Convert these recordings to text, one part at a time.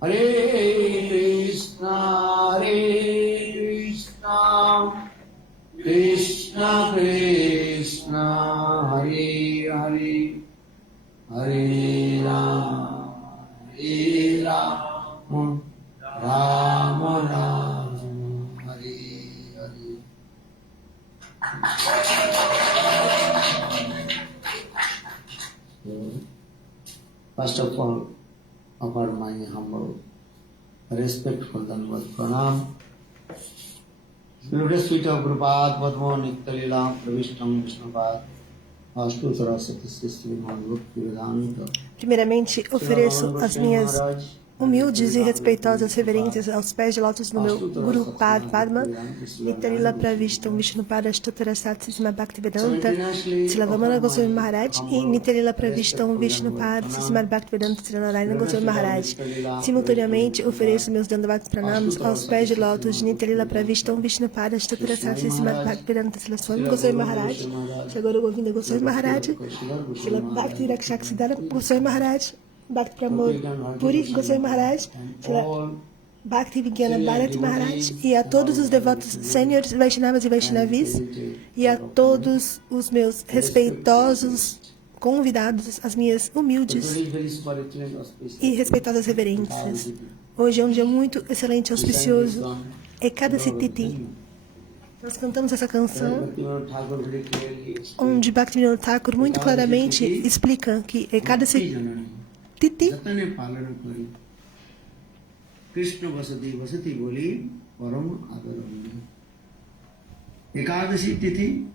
Hare Krishna, Krishna Krishna, Hare Hare, Hare Rama, Rama Rama, Hare Hare. First of all, offer my humble, respectful Dandavat Pranam. Lotus feet of Prabhupada, Padma, Nitya-lila, Pravishtam, Vishnupad, Astutra, Satisya, Bhakti Vedanta. Primeiramente, ofereço as minhas humildes e respeitosas reverências aos pés de lótus do meu Guru Pad Padma, Nitya-lila Pravishtam Vishnupada Astuttara Satsima Bhaktivedanta, Silavamana Goswami Maharaj e Nitya-lila Pravishtam Vishnupada Satsima Bhaktivedanta Siranarayana Goswami Maharaj. Simultaneamente, ofereço meus Dandavat Pranams aos pés de lótus de Nitya-lila Pravishtam Vishnupada Astuttara Satsima Bhaktivedanta Silaswami Goswami Maharaj, Shaguru Govinda Goswami Maharaj, Sila Bhakti Rakshaksidhara Goswami Maharaj, Bhakti Pramod Puri Goswami Maharaj, Bhakti Vigyana Bharati Maharaj, e a todos os devotos sêniores, Vaishnavas e Vaishnavis, e a todos os meus respeitosos convidados, as minhas humildes e respeitosas reverências. Hoje é um dia muito excelente e auspicioso. Ekadasi Tithi. Nós cantamos essa canção onde Bhaktivinoda Thakur muito claramente explica que Ekadasi Tithi Krishna Vasati Vasati Boli Param Adaram. Ekadasi Tithi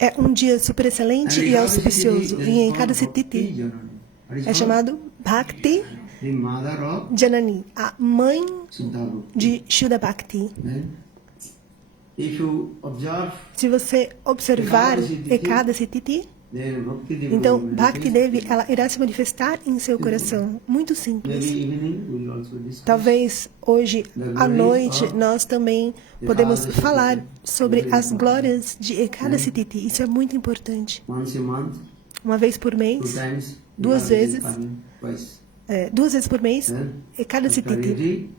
é um dia super excelente e auspicioso. E em Ekadasi Tithi é chamado Bhakti Janani, a mãe de Shuddha Bhakti. Se você observar Ekadasi Tithi, então Bhakti Devi, ela irá se manifestar em seu coração. Muito simples. Talvez hoje à noite nós também podemos falar sobre as glórias de Ekadasi Tithi. Isso é muito importante. Uma vez por mês, duas vezes por mês, Ekadasi Tithi.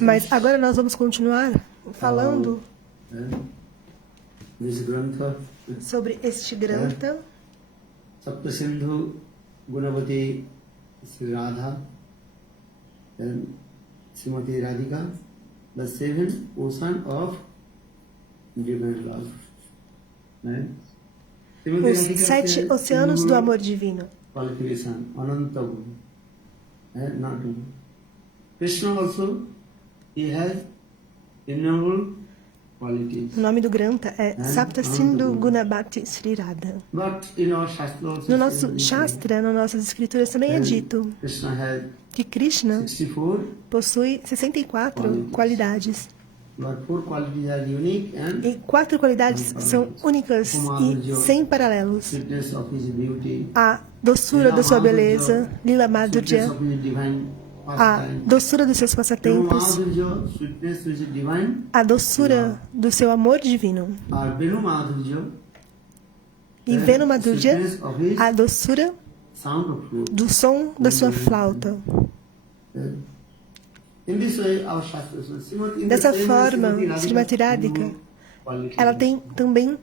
Mas agora nós vamos continuar falando sobre este Grantha. Saptasindhu Gunavati Sri Radha and Srimati Radhika, the seven oceans of divine love. Os sete oceanos do amor divino. Qualification, Anantavu. Not Krishna also, he has innumerable qualities. O nome do Grantha é Saptasindhu Gunabhati Sri Radha. No nosso Shastra, nas nossas escrituras, também é dito que Krishna possui 64 qualidades. E 4 qualidades são únicas e sem paralelos. A doçura da sua beleza, Lila Madhurya, a doçura dos seus passatempos, a doçura do seu amor divino. E Venu Madhurya, a doçura do som da sua flauta. Dessa forma, Srimati Radhika, ela tem também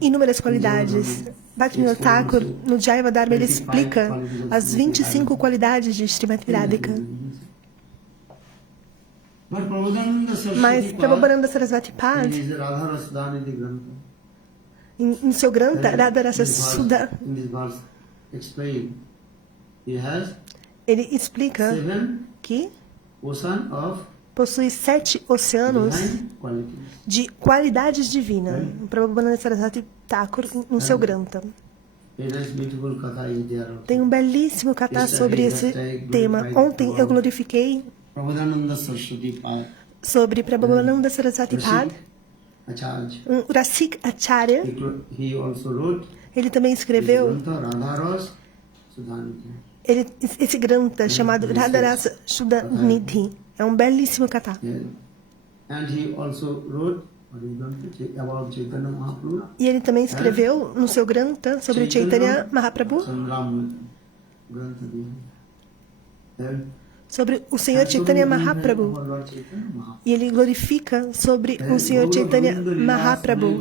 inúmeras qualidades. Bhaktivinoda Thakur, no Jaiva Dharma, ele explica as 25 qualidades de Srimati Radhika. Mas Prabhupada Sarasvati Pad, em seu Grantha, Radharasa Sudha, ele explica que possui 7 oceanos de qualidades divinas. Prabhupada Sarasvati Thakur, no seu Grantha. Tem um belíssimo katha sobre esse tema. Ontem eu glorifiquei sobre Prabhupada Sarasvati Pad, Rasik Acharya. Ele também escreveu esse Grantha chamado Radharasa Sudha Nidhi. É um belíssimo katha. And he also wrote about Chaitanya Mahaprabhu. E ele também escreveu no seu Grantha sobre Chaitanya Mahaprabhu, sobre o Senhor Chaitanya Mahaprabhu. E ele glorifica sobre o Senhor Chaitanya Mahaprabhu.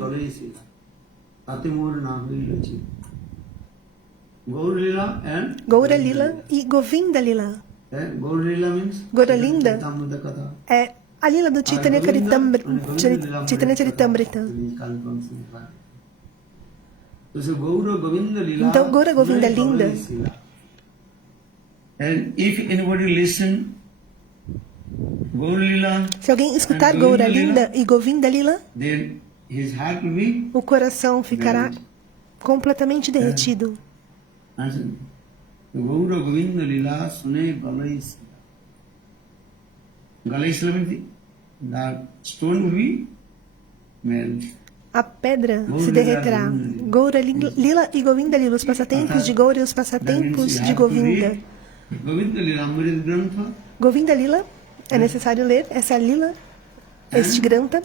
Gaura Lila e Govinda Lila. Gaura Linda é a Lila do Chaitanya Charitamrita. Então, Gaura Govinda Linda. Se alguém escutar Gaura Linda e Govinda Lila, o coração ficará completamente derretido. Gaura Govinda Lila sune Galais. Galais means the stone will be melt. A pedra se derreterá. Gaura Lila e Govinda Lila, os passatempos de Gaura e os passatempos de Govinda. Govinda Lila, é necessário ler essa Lila, este Grantha.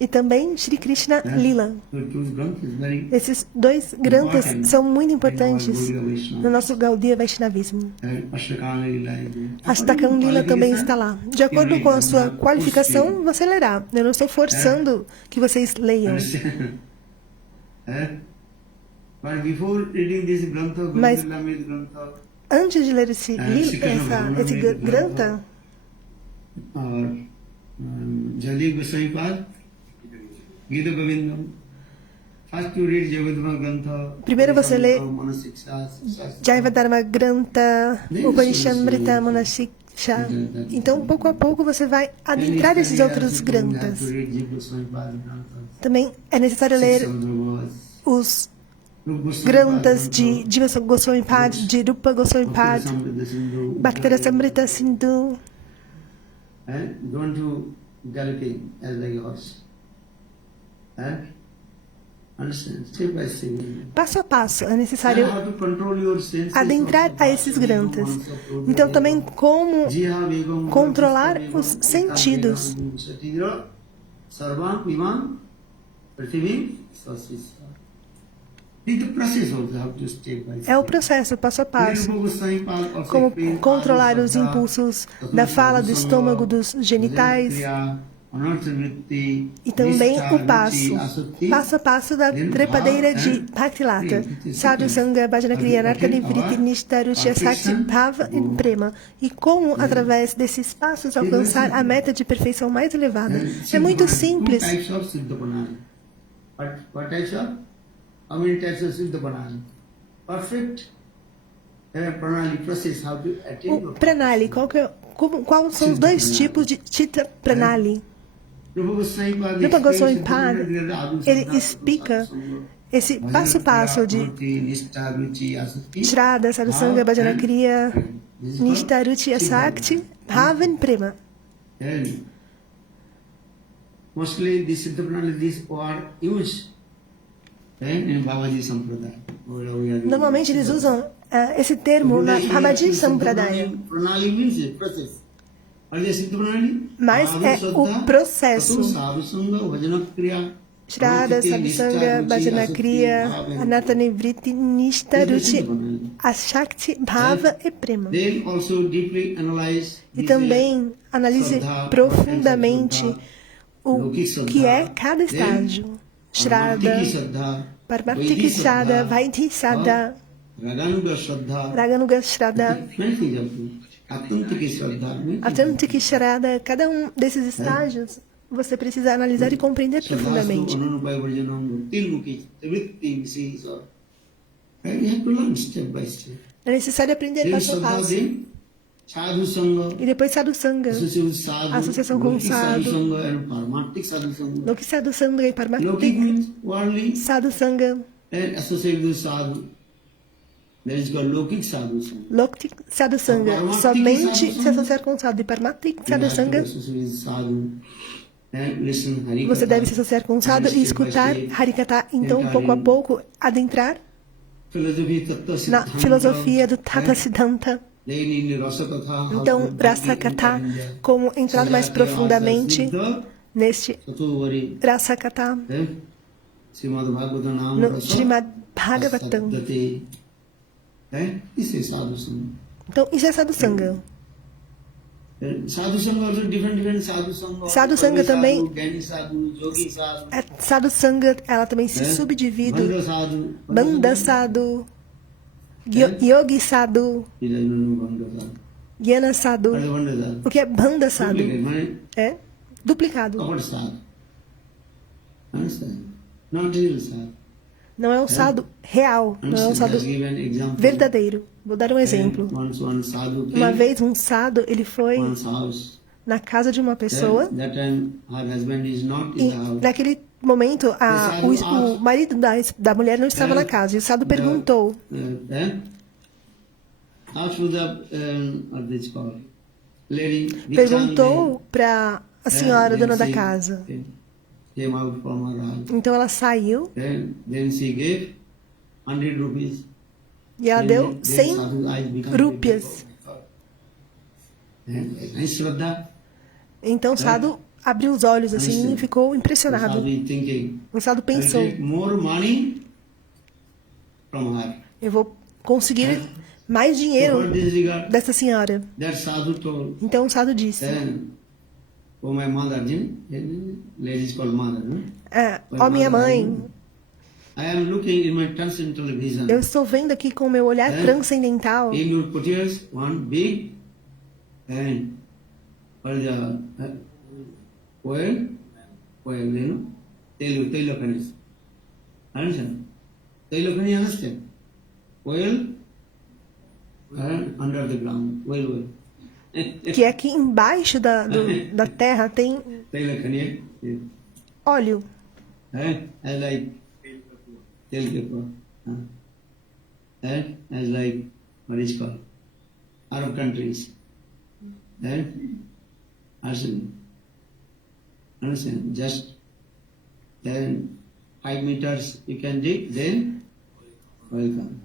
E também Shri Krishna Lila. Esses dois Granthas são muito importantes no nosso Gaudiya Vaishnavismo. Ashtakam Lila também está lá. De acordo com a sua qualificação, você lerá. Eu não estou forçando que vocês leiam. Mas antes de ler esse Grantha, Jali Goswami Pad, Gita Govindam. Primeiro você lê Jaivadharma Grantha, Upanishamrita Manasiksha. Então, pouco a pouco, você vai adentrar esses outros Granthas. Também é necessário ler os Granthas de Jiva Goswami Pad, de Rupa Goswami Pad, Bhaktarasamrita Sindhu. Don't do galloping as like horse. Passo a passo, é necessário adentrar a esses Granthas. Então, também como controlar os sentidos. É o processo, passo a passo. Como controlar os impulsos da fala, do estômago, dos genitais. E também o passo a passo da trepadeira de Bhaktilata, Sadhu Sangha, Bhajana Kriya, Nartani Vritti, Nishta, Ruchya, Sakti, Bhava e Prema. E como, através desses passos, alcançar a meta de perfeição mais elevada. É muito simples. How many types of Siddha Pranali? Perfect Pranali process, how to attain o Pranali, quais são os dois tipos de Chitta Pranali? Rupa Goswami Pad, ele explica esse passo a passo de Shraddha, Sadhusanga, Bhajana Kriya, Nishta, Ruchya, Sakti, Bhava e Prema. Mostly these Siddha Pranali, these are used. Normalmente eles usam esse termo na Babaji Sampradaya. Mas é o processo. Shraddha, Sadhusanga, Bhajana Kriya, Anartani Vritti, Nishta, Ruchi, Ashakti, Bhava e Prema. E também analise profundamente o que é cada estágio. Shraddha, Parmarthika Shraddha, Vaidhi Shraddha, Raganuga Shraddha, Atantika Shraddha. Cada um desses estágios você precisa analisar e compreender profundamente. É necessário aprender passo a passo. E depois Sadhusanga, associação com Sadhu, Lokik Sadhusanga e Paramatik Sadhusanga. Lokik Sadhusanga, somente se associar com Sadhu. E Paramatik Sadhusanga, você deve se associar com Sadhu e escutar Harikatha. Então, pouco a pouco, adentrar na filosofia do Tata Siddhanta. Then in Rasakatha, Então, Rasakatha, como entrar mais profundamente neste Rasakatha, no Srimad Bhagavatam. Então, isso é Sadhusanga. Sadhusanga também, Sadhusanga, ela também se subdivide. Banda Sadhu, Yogi Sadhu, Gyana Sadhu. O que é Banda Sadhu? É duplicado. Não é um sadhu real, não é um sadhu verdadeiro. Vou dar um exemplo. Uma vez um sadhu, ele foi na casa de uma pessoa e naquele momento o marido da mulher não estava na casa. E o sadhu perguntou para a senhora, dona da casa. Então ela saiu e ela deu 100 rúpias. Então o sadhu abriu os olhos assim e ficou impressionado. O sadhu pensou: eu vou conseguir mais dinheiro dessa senhora. Então o sadhu disse: oh, my mother, ladies called mother, ó minha mãe, I am looking in my transcendental vision. Eu estou vendo aqui com o meu olhar transcendental. In your putiers, one big and for the oil, you know, Telokani. Understand? Telokani, understand? Oil under the ground, oil. Que aqui embaixo da terra tem óleo. As like Telkapur. As like what is called Arab countries. Understand? Just then 5 meters you can dig, then oil comes.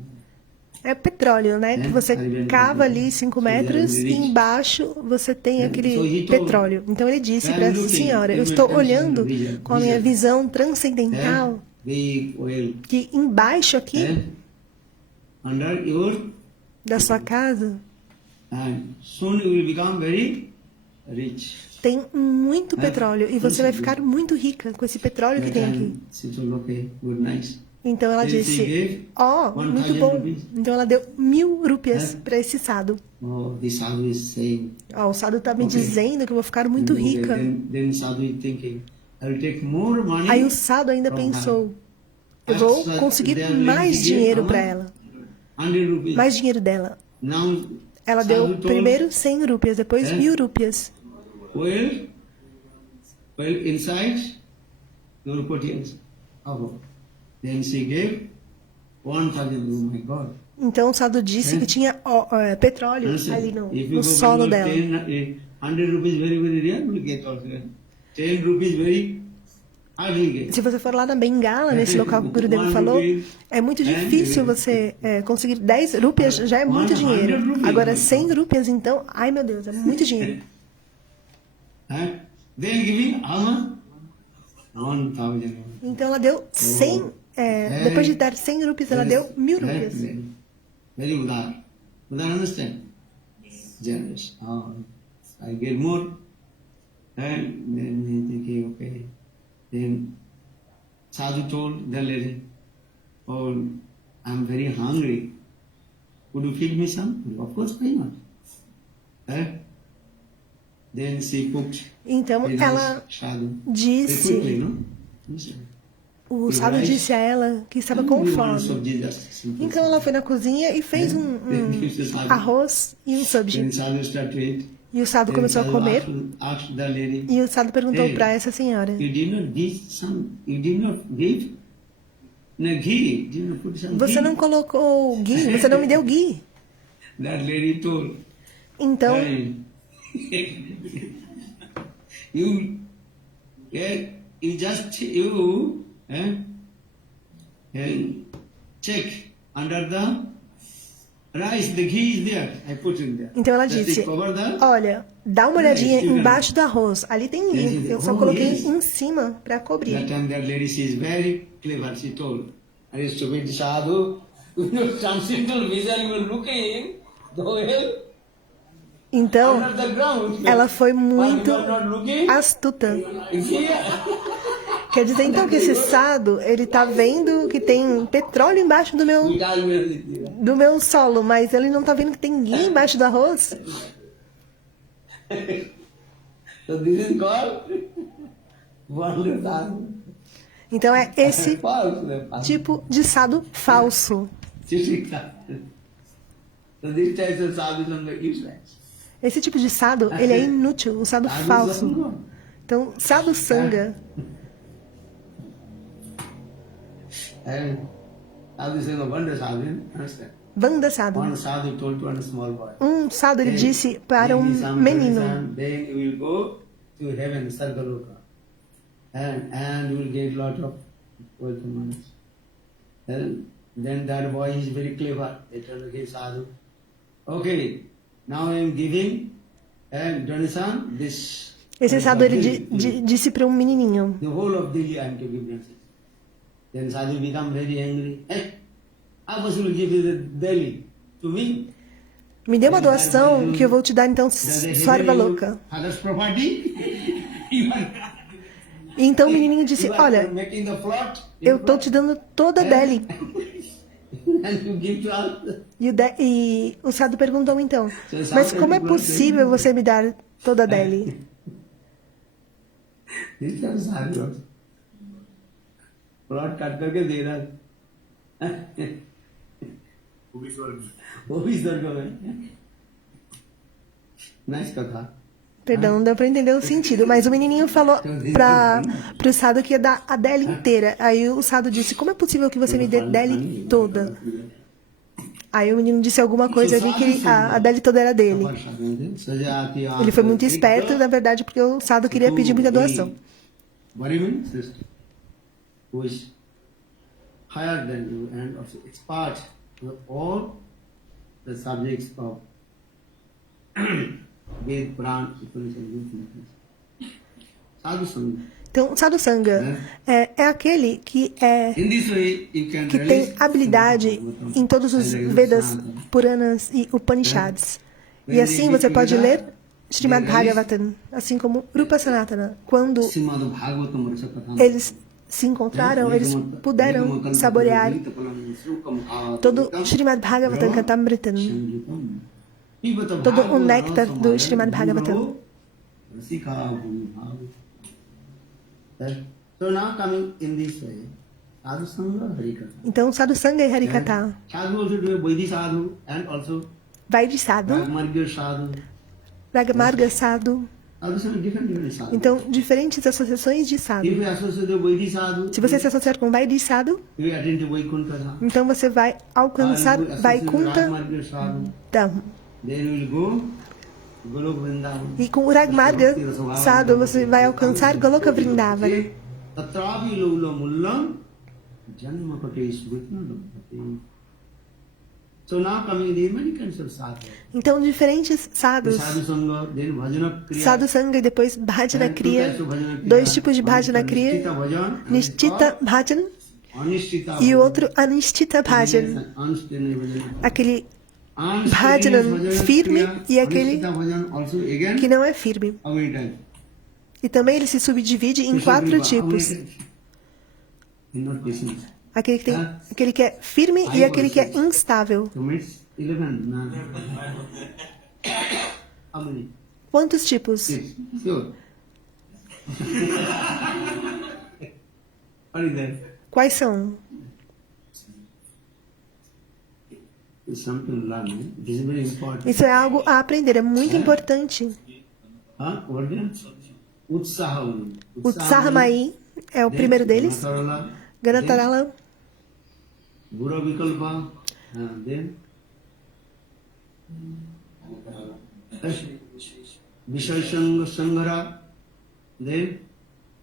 É petróleo, né? Que você cava ali 5 metros e embaixo você tem aquele petróleo. Então ele disse para essa senhora: eu estou olhando com a minha visão transcendental que embaixo aqui da sua casa tem muito petróleo e você vai ficar muito rica com esse petróleo que tem aqui. Então ela disse: muito bom. Então ela deu 1.000 rúpias para esse sadhu. O sadhu está me dizendo que eu vou ficar muito rica. Aí o sadhu ainda pensou: eu vou conseguir mais dinheiro para ela. Mais dinheiro dela. Ela deu primeiro 100 rúpias, depois 1.000 rúpias. Well, inside your putiers. Then she gave 1,000. Oh my God. Então o sadhu disse que tinha petróleo ali no solo dela. 100 rupees very, very rare, you get also. 10 rupees very hardly get. Se você for lá na Bengala, nesse local que o Gurudeva falou, é muito difícil você conseguir 10 rúpias, já é muito dinheiro. Agora 100 rúpias, então, ai meu Deus, é muito dinheiro. Then giving how much? 1,000. Então ela deu 100, depois de dar 100 rúpias, ela deu 1.000 rúpias. Very udar. Udar, understand? Generous. I get more. And then he thinking, okay. Then sadhu told the lady, oh, I'm very hungry. Would you feed me some? Of course, why not? Then she cooked. Então ela disse, o sadhu disse a ela que estava com fome. Então ela foi na cozinha e fez um arroz e um sabji. E o sadhu começou a comer. E o sadhu perguntou para essa senhora: você não colocou ghee? Você não me deu ghee? Então you just check under the Então ela disse, olha, dá uma olhadinha embaixo do arroz. Ali tem ghee. Eu só coloquei em cima para cobrir. Então, ela foi muito astuta. Quer dizer, então, que esse sado, ele tá vendo que tem petróleo embaixo do meu solo, mas ele não tá vendo que tem ghee embaixo do arroz? Então, é esse tipo de sado falso. Esse tipo de sado, ele é inútil, um sado falso. Então, sadhu sanga. Vanda sadhu. Um sadhu, ele disse para um menino. Then that boy is very clever. They tell the sadhu, okay, now I am giving donation this. Esse sadhu, ele disse para um menininho. The whole of Delhi I am to give donation. Then sadhu become very angry. Hey, I was will give you the Delhi to me. Me dê uma doação que eu vou te dar então Swarva Loka. Father's property. Então o menininho disse, olha, eu estou te dando toda a Delhi. E o sadhu perguntou então, mas como é possível você me dar toda a Delhi? Perdão, não deu para entender o sentido, mas o menininho falou para o sadhu que ia dar a Delhi inteira. Aí o sadhu disse, como é possível que você me dê Delhi toda? Aí o menino disse alguma coisa ali que a Delhi toda era dele. Ele foi muito esperto, na verdade, porque o sadhu queria pedir muita doação. Então, sadhu sanga é aquele que tem habilidade em todos os Vedas, Puranas e Upanishads. E assim você pode ler Srimad Bhagavatam, assim como Rupa Sanatana. Quando eles se encontraram, eles puderam saborear todo Srimad Bhagavatam Katamritam, todo o néctar do Srimad Bhagavatam. Então, sadhu sanga e harikatha. Vai de sadhu, ragamarga sadhu. Então, diferentes associações de sadhu. Se você se associar com Vaidhi sadhu, então você vai alcançar Vaikuntha Dham. E com o Ragmarga sadhu você vai alcançar Goloka Vrindavana. Então, diferentes sadhus, sadhu sanga e depois bhajana kriya, dois tipos de bhajana kriya, nishtita bhajan e o outro anishtita bhajan, aquele bhajana firme e aquele que não é firme. E também ele se subdivide em 4 tipos. Aquele que é firme e aquele que é instável. Quantos tipos? Quais são? Isso é algo a aprender, é muito importante. Utsahamai é o primeiro deles. Ganatarala. Gura Vikalpa. Vishayasanga Sanghara.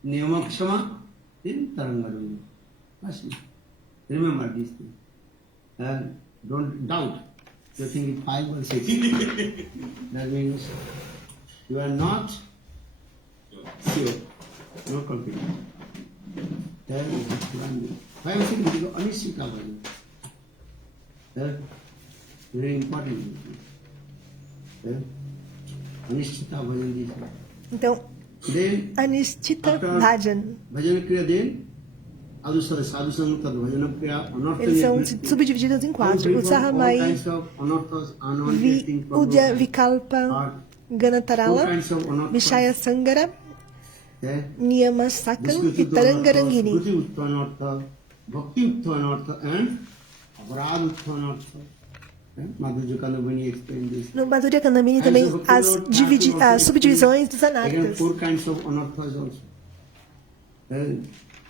Niyamakshama. Tarangaru. Remember this thing. Don't doubt. You think 5 or 6. That means you are not sure, no confidence. Then why I think you Anishita Bhajan. That very important. Anishita Bhajan. Então, Anishtita Bhajan. Bhajan Kriya then, eles são subdivididos em 4. Utsahamai, Udya Vikalpa, Ganatarala, Vishaya Sangara, Niyama Sakam e Tarangarangini. No Madhurya Kandamini também as subdivisões dos anartas.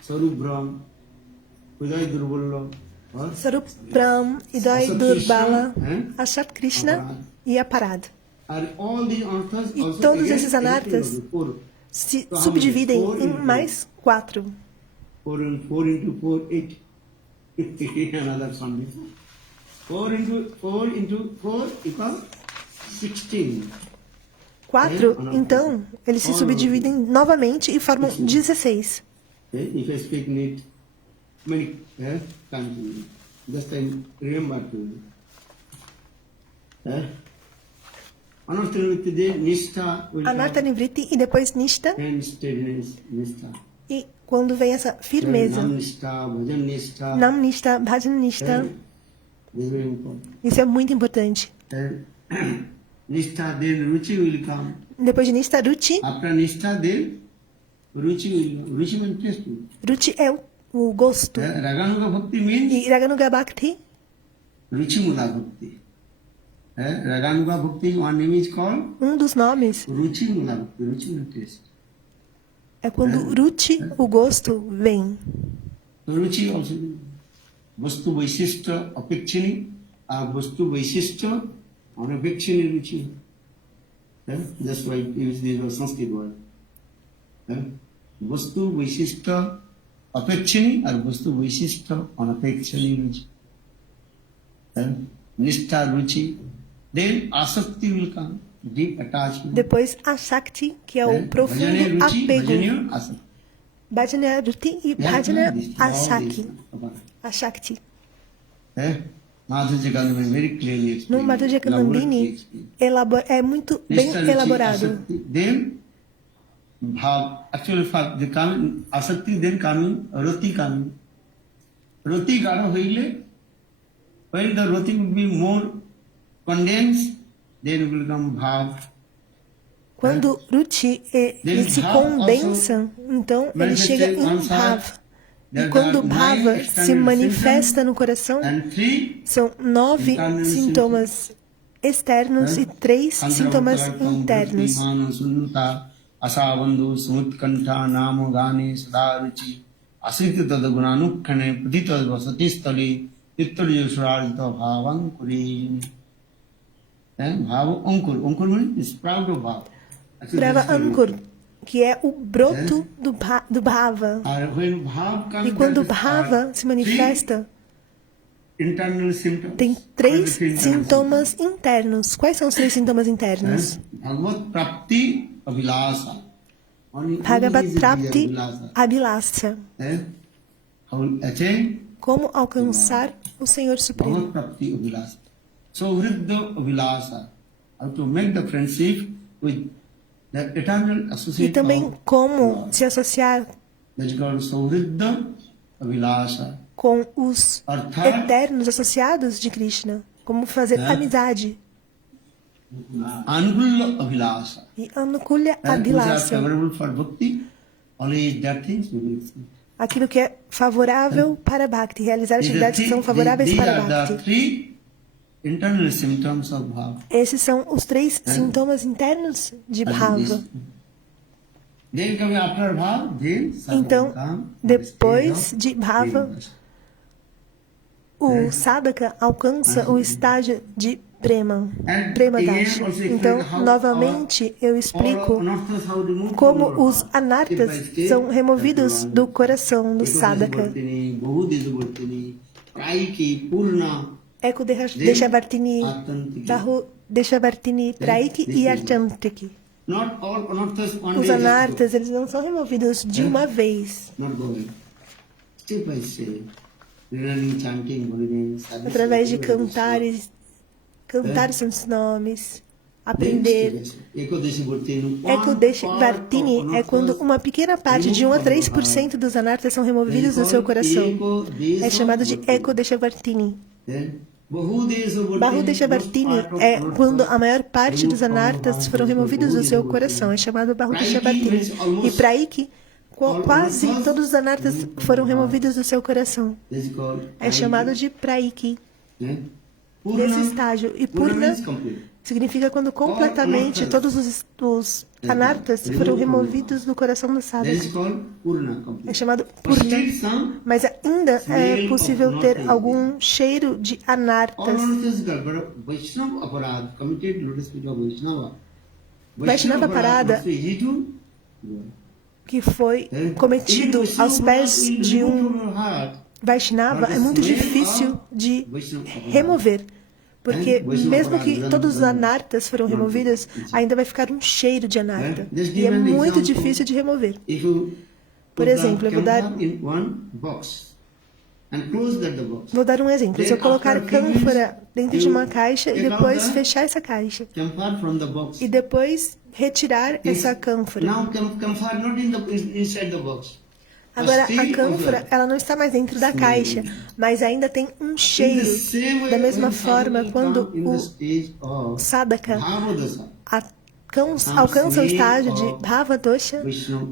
Sarup Brahm, Idai Durbala, Ashat Krishna e Aparad. E todos esses anartas se subdividem em mais 4. 4 into 4, 8. Another Sunday. 4 into 4 equals 16. 4, então, eles se subdividem novamente e formam 16. If I speak need many times, just I remember to Anartha Nivritti e depois Nishta. E quando vem essa firmeza, Nam Nishta, Bhajan Nishta, isso é muito importante. Depois de Nishta, Ruchi. Ruchi é o gosto. E Raganuga Bhakti. Ruchimula Bhakti. Raganuga Bhakti, one name is called. Dos nomes. Ruchimula Bhakti, Ruchimula taste. É quando Ruchi, o gosto, vem. Ruchi also. Vastu Vaishishta Apekshini. Vastu Vaishishta Anapekshini Ruchi. That's why I use this Sanskrit word. Vastu Vaishishta Apekshini or Vastu Vaishishta Anapekshini Ruchi. Nishta Ruchi. Then Asakti will come, deep attachment. Depois Asakti, que é o profundo apego. Bhajana Ruti e Bhajana Asakti. Asakti. No Madhurya Kandamini é muito bem elaborado. Then actually the coming Asakti, then coming Roti coming. Roti garo hoile. When the roti will be more condensed, then will come bhav. Quando Ruchi eles se condensam, então ele chega em bhav. E quando bhava se manifesta no coração, são 9 sintomas externos e 3 sintomas internos. Asavandhu sumutkantha namo gane sadaruchi asrita tadagunanukkhane pratitad vasatistali Tittaliyasurajita bhavankurim. Bhava Ankur. Ankur means sprout of bhava. Brava Ankur, que é o broto do bhava. E quando o bhava se manifesta, tem 3 sintomas internos. Quais são os 3 sintomas internos? Bhagavat Prapti Abhilasa. Bhagavat Prapti Abhilasa. Como alcançar o Senhor Supremo. So Vriddha Abhilasa, how to make the friendship with the eternal associate. E também como se associar com os eternos associados de Krishna. Como fazer amizade. Anukula Abhilasa. E Anukulya Abhilasa. Aquilo que é favorável para Bhakti, realizar atividades que são favoráveis para Bhakti. Esses são os 3 sintomas internos de Bhava. Então, depois de Bhava, o sadhaka alcança o estágio de Prema, Prema Dasha. Então, novamente, eu explico como os anartas são removidos do coração do sadhaka. Eko Deshavartini, Bahu Deshavartini, Praiki e Archantiki. Os anartas, eles não são removidos de uma vez. Através de cantar seus nomes, aprender. Eko Deshavartini é quando uma pequena parte, de 1 a 3% dos anartas são removidos do seu coração. É chamado de Eko Deshavartini. Bahu Deshavartini é quando a maior parte dos anartas foram removidos do seu coração. É chamado Bahu Deshavartini. E Praiki, quase todos os anartas foram removidos do seu coração. É chamado de Praiki. Nesse estágio. E Purna significa quando completamente todos os anartas foram removidos do coração do sadhaka. É chamado Purna. Mas ainda é possível ter algum cheiro de anartas. Vaishnava Parada, que foi cometido aos pés de um Vaishnava, é muito difícil de remover. Porque mesmo que todos os anartas foram removidos, ainda vai ficar um cheiro de anarta. E é muito difícil de remover. Por exemplo, eu vou dar um exemplo. Se eu colocar cânfora dentro de uma caixa e depois fechar essa caixa. E depois retirar essa cânfora. Agora, a cânfora, ela não está mais dentro da caixa, mas ainda tem um cheiro. Da mesma forma, quando o sadhaka alcança o estágio de Bhava Dosha,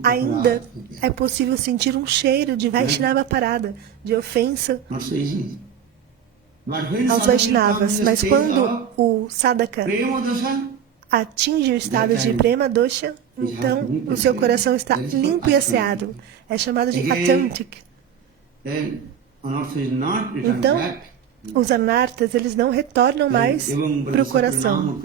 ainda é possível sentir um cheiro de Vaishnava Parada, de ofensa aos Vaishnavas. Mas quando o sadhaka atinge o estado de Prema Dosha, então o seu coração está limpo e asseado. É chamado de Achantic. Então, os anartas, eles não retornam mais para o coração.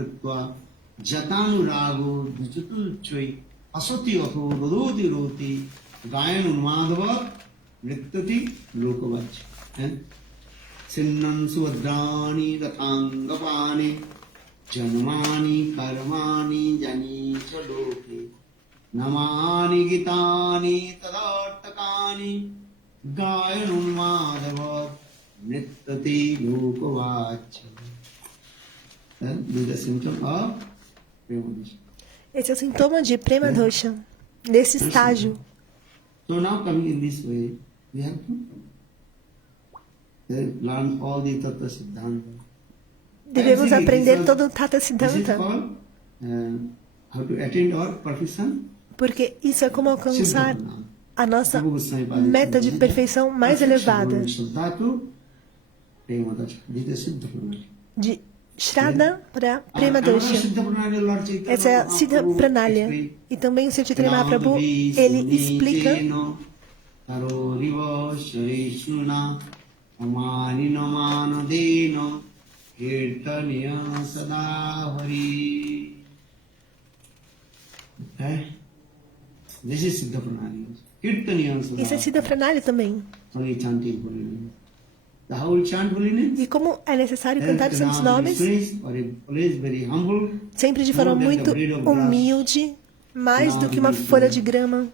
Janmani karmani jani chaloke namani gitani tadattakani gayanum madhavat nittati lokavacha. This is the symptom of Prema Dosha. Esse é o sintoma de Prema Dosha, nesse estágio. So now coming in this way, we have to learn all the Tattva Siddhanta. Devemos aprender todo o Tata Siddhanta. Porque isso é como alcançar a nossa meta de perfeição mais elevada. De Shraddha para Prema Dosha. Essa é a Siddha Pranalya. E também o Chaitanya Mahaprabhu, ele explica Kirtaniya Sadahari. This is Siddha Pranali. Kirtaniya Sadahari. Isso é Siddha Pranali também. Only chanting holiness. The whole chant holiness. E como é necessário cantar seus nomes, sempre de forma muito humilde, mais do que uma folha de grama.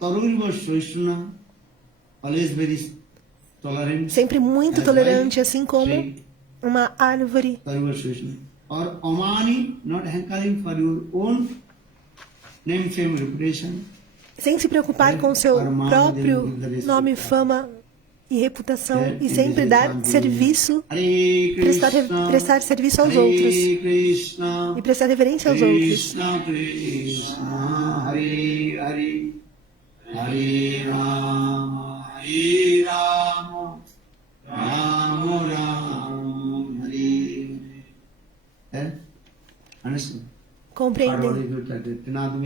Sempre muito tolerante, assim como uma árvore. Sem se preocupar com seu próprio nome, fama e reputação, e sempre dar serviço, prestar serviço aos outros e prestar reverência aos outros. Hare Rama, Hare Rama, Rama Rama, Hare Hare. Understand? Compreendem? Not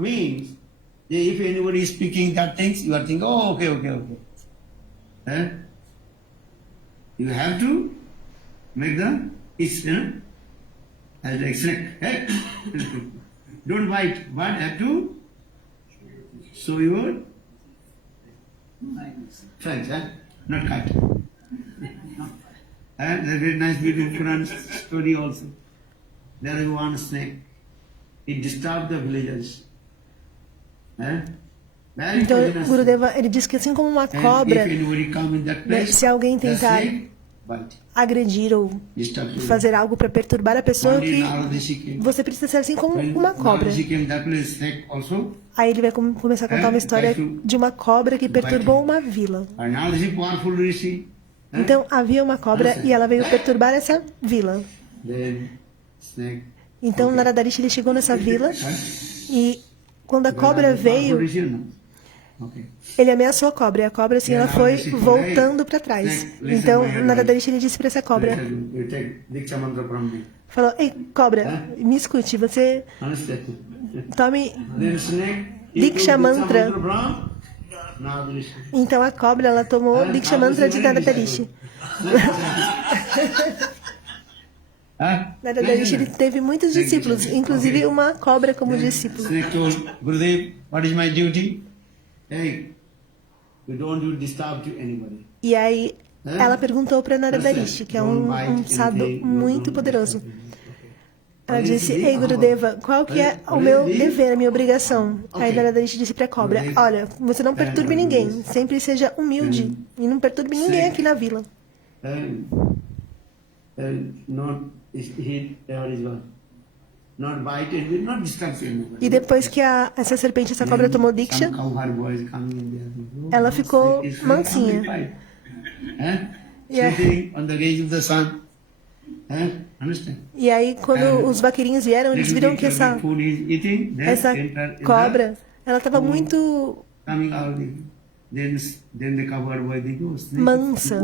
means if anybody is speaking that things, you are thinking, oh, okay. You have to make the as excellent. Don't bite, but have to show your friends, not cut. And a very nice, beautiful Quran story also. There is one snake. It disturbed the villagers. Então, Gurudeva, ele diz que assim como uma cobra, né, se alguém tentar agredir ou fazer algo para perturbar a pessoa, que você precisa ser assim como uma cobra. Aí ele vai começar a contar uma história de uma cobra que perturbou uma vila. Então havia uma cobra e ela veio perturbar essa vila. Então Naradarishi ele chegou nessa vila e quando a cobra veio, ele ameaçou a cobra, e a cobra assim, ela foi voltando para trás. Então, Naradarishi ele disse para essa cobra, falou, ei, cobra, me escute, você tome Diksha Mantra. Então, a cobra, ela tomou Diksha Mantra de Naradarishi. Naradarishi ele teve muitos discípulos, inclusive uma cobra como discípulo. E aí ela perguntou para Naradarishi, que é um sadhu muito poderoso. Ela disse, ei Gurudeva, qual que é o meu dever, a minha obrigação? Aí Naradarishi disse para a cobra, olha, você não perturbe ninguém, sempre seja humilde e não perturbe ninguém aqui na vila. E depois que essa serpente, essa cobra tomou Diksha, ela ficou mansinha. E aí quando os vaqueirinhos vieram, eles viram que essa cobra, ela estava muito mansa.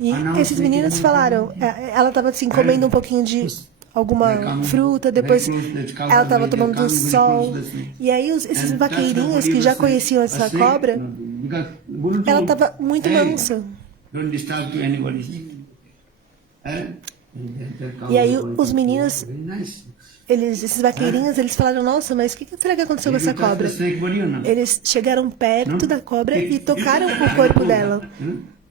E esses meninos falaram, ela estava assim, comendo um pouquinho de alguma fruta, depois ela estava tomando do sol. E aí esses vaqueirinhos que já conheciam essa cobra, ela estava muito mansa. E aí os meninos, esses vaqueirinhos, eles falaram, nossa, mas o que será que aconteceu com essa cobra? Eles chegaram perto da cobra e tocaram o corpo dela.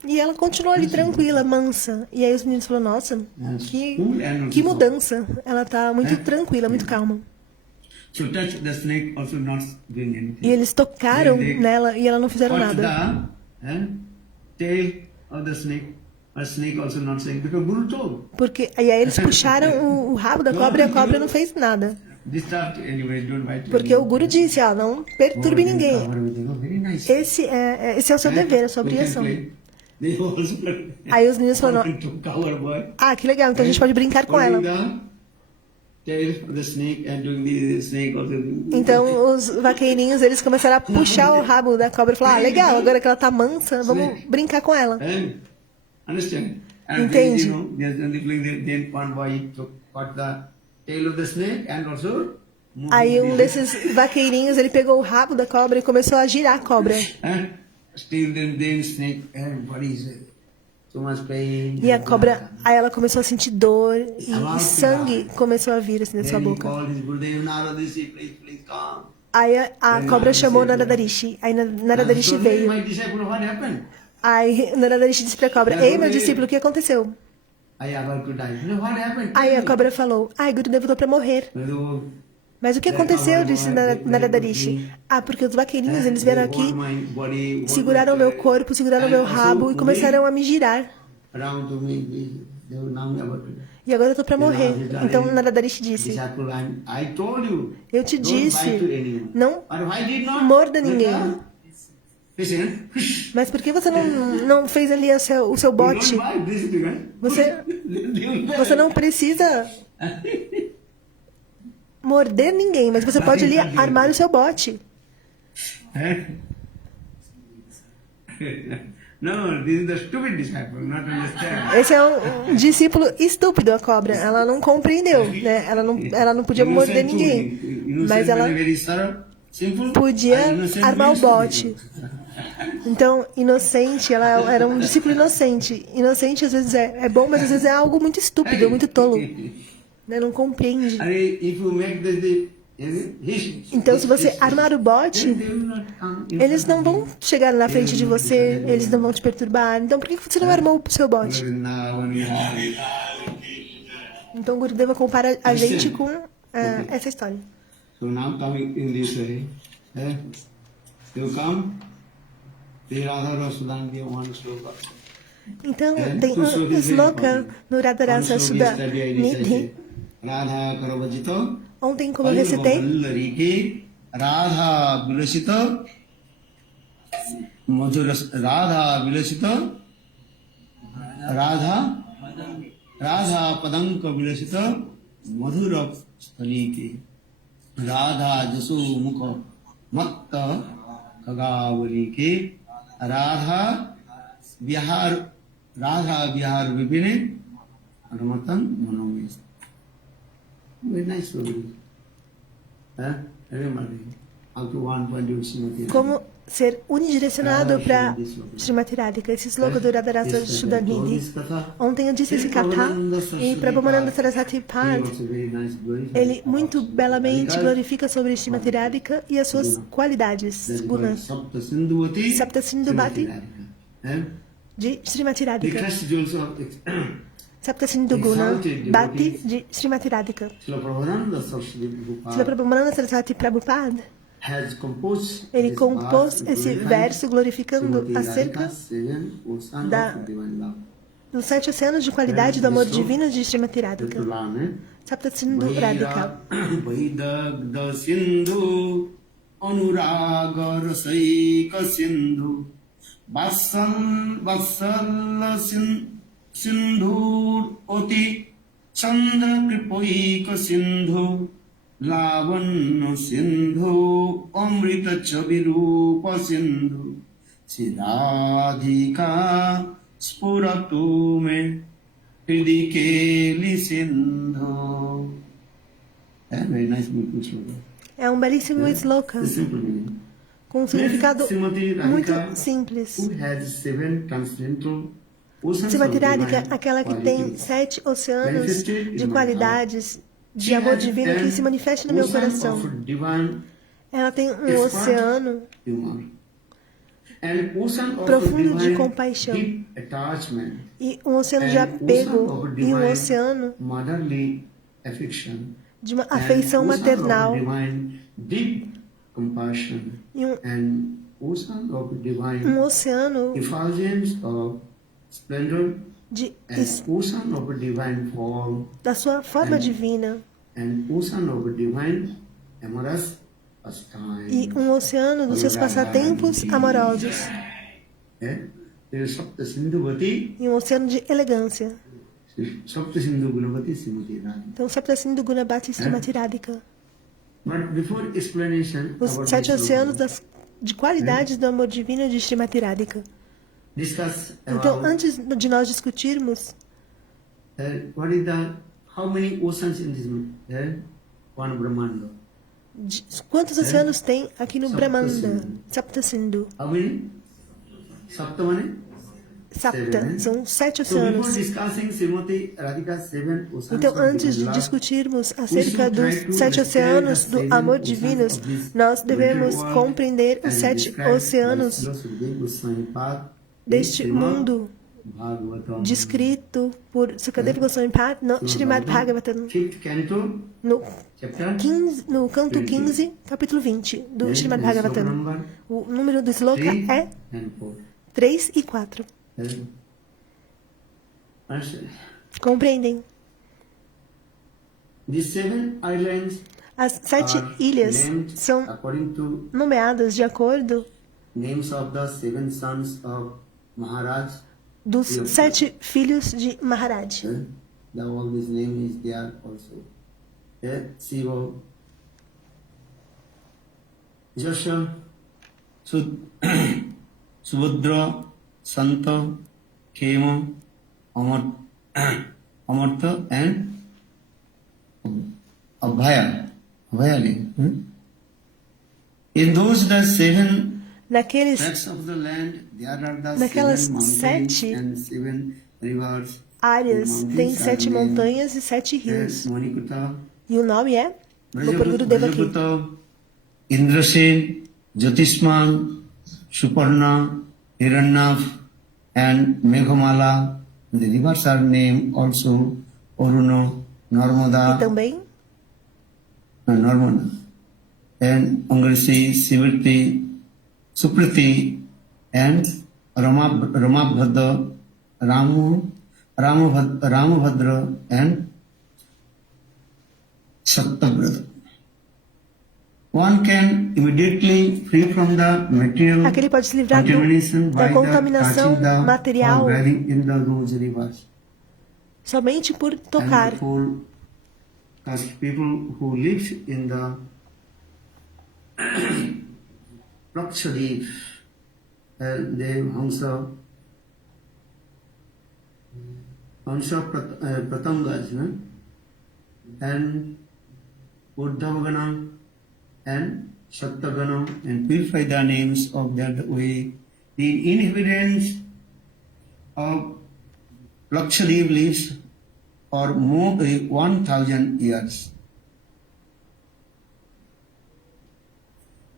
E ela continuou ali tranquila, mansa. E aí os meninos falaram, nossa, que mudança. Ela está muito tranquila, muito calma. E eles tocaram nela e ela não fizeram nada. Porque aí eles puxaram o rabo da cobra e a cobra não fez nada. Porque o Guru disse, não perturbe ninguém. Esse é o seu dever, a sua obrigação. Aí os meninos falaram, que legal, então a gente pode brincar com ela. Então os vaqueirinhos, eles começaram a puxar o rabo da cobra e falaram, legal, agora que ela tá mansa, vamos brincar com ela. Entende? Aí um desses vaqueirinhos, ele pegou o rabo da cobra e começou a girar a cobra. E a cobra, aí ela começou a sentir dor e sangue começou a vir assim da sua boca. Aí a cobra chamou Naradarishi. Aí Naradarishi veio. Aí Naradarishi disse para a cobra, ei meu discípulo, o que aconteceu? Aí a cobra falou, Gurudeva, eu tô para morrer. Mas o que aconteceu? Disse Naradarishi. Porque os vaqueirinhos, eles vieram aqui, seguraram meu corpo, seguraram meu rabo e começaram a me girar. E agora eu estou para morrer. Então Naradarishi disse, eu te disse, não morda ninguém. Mas por que você não fez ali o seu bote? Você não precisa morder ninguém, mas você pode ali armar o seu bote. Esse é um discípulo estúpido, a cobra. Ela não compreendeu, né? Ela não podia morder ninguém, mas ela podia armar o bote. Então, inocente, ela era um discípulo inocente. Inocente às vezes é bom, mas às vezes é algo muito estúpido, muito tolo. Né? Não compreende. Então, se você armar o bote, eles não vão chegar na frente de você, eles não vão te perturbar. Então, por que você não armou o seu bote? Então, o Gurudeva compara a gente com essa história. So now coming in this way, you come, the Radha Rasudangi one sloka. Então, tem um sloka no Radharasa Sudhanidhi. Radha Karavajito. Ontem, como eu recitei, Radha Vilasito, Radha Vilasito, Radha Padanka Vilasito, Madhura Staliki, Radha Jasu Mukha Matta Kagavaliki, Radha Vihar Vipine, Ramatan Manomis. Very nice story. Everybody. How to one point you see. Como ser unidirecionado para Srimati Radhika, esse sloka do Radharasa Sudhanidhi. Ontem eu disse esse katha e Prabhupada Saraswati Pad, ele muito belamente glorifica sobre Srimati Radhika e as suas qualidades, gunas. Sapta Sindhu Bhati de Srimati Radhika. Sapta Sindhu Guna Bhati de Srimati Radhika. Srila Prabhupada Saraswati Prabhupada, ele compôs esse verso glorificando acerca dos 7 oceanos de qualidade do amor divino de Srimati Radhika. Sapta Sindhu Radhika. Vaidagda Sindhu Anuraga Rasaika Sindhu Vatsala Sindhu Oti Chandra Kripoika Sindhu Lavanya Sindhu Amrita Chavirupa Sindhu Siddhadhika Spuratu Me Hridikeli Sindhu. Very nice, beautiful slogan. É um belíssimo sloka com um significado muito simples. Srimati Radhika, aquela que tem 7 oceanos de qualidades de amor divino que se manifesta no meu coração. Ela tem um oceano profundo de compaixão e um oceano de apego e um oceano de uma afeição maternal e um oceano da sua forma divina e um oceano dos seus passatempos amorosos e um oceano de elegância. Então, Sapta Sindhu Guna Bhati Srimati Radhika. Os 7 oceanos de qualidades do amor divino de Srimati Radhika. Então, antes de nós discutirmos quantos oceanos tem aqui no Brahmanda, Sapta Sindhu. Sapta, são 7 oceanos. Então, antes de discutirmos acerca dos 7 oceanos do amor divino, nós devemos compreender os 7 oceanos deste mundo descrito por Sukadeva Goswami Pad no Srimad Bhagavatam, no canto 15, capítulo 20 do Srimad Bhagavatam. O número do sloka é 3 e 4. Compreendem? As 7 ilhas são nomeadas de acordo dos 7 filhos de Maharaj. Jasha, Subhadra, Santa, Kema, Amartha, and Abhaya. In those 7 naquelas 7 áreas tem 7 montanhas e 7 rios. E o nome é Vou por Gurudeva aqui. Indrasen, Jyotisman, Suparna, Hiranyaf, and Meghamala. The rivers are named also Aruna, Narmada. E também? Narmada. And Angrisi, Sivriti, Supriti, and Ramabhadra, Ramabhadra, and Sattavrata. One can immediately free from the material Aquele pode se livrar da contaminação material somente por tocar. Because people who live in the Lakshadweep, they Hamsa Pratangas, and Uddhavagana and Sattagana, and purify the names of that way. The inhabitants of Lakshadweep lives for more 1,000 years.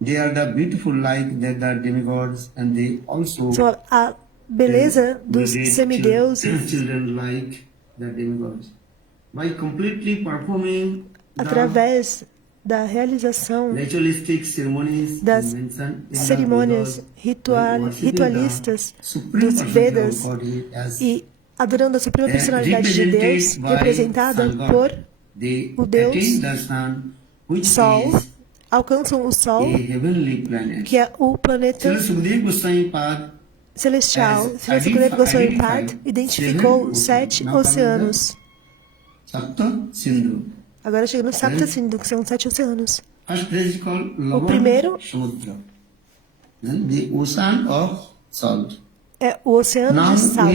They are the beautiful like that the demigods, and they also So, a beleza dos semideuses, children like the demigods. By completely performing através da realização das cerimônias ritualistas dos Vedas e adorando a suprema personalidade de Deus, representada por o Deus Sol, alcançam o Sol, que é o planeta celestial. Srila Sukadeva Goswami Pad identificou 7 oceanos. Agora chega no Sapta Sindhu, que são 7 oceanos. O primeiro é o oceano de sal.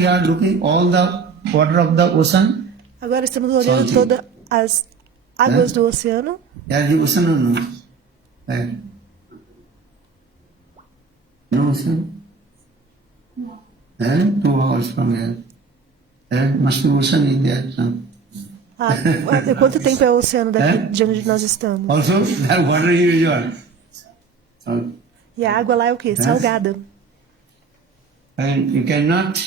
Agora estamos olhando todas as águas do oceano. No ocean? 2 hours from here. Must be ocean in there. Quanto tempo é o oceano daqui de onde nós estamos? Also, that water is usual. E a água lá é o quê? Salgada. And you cannot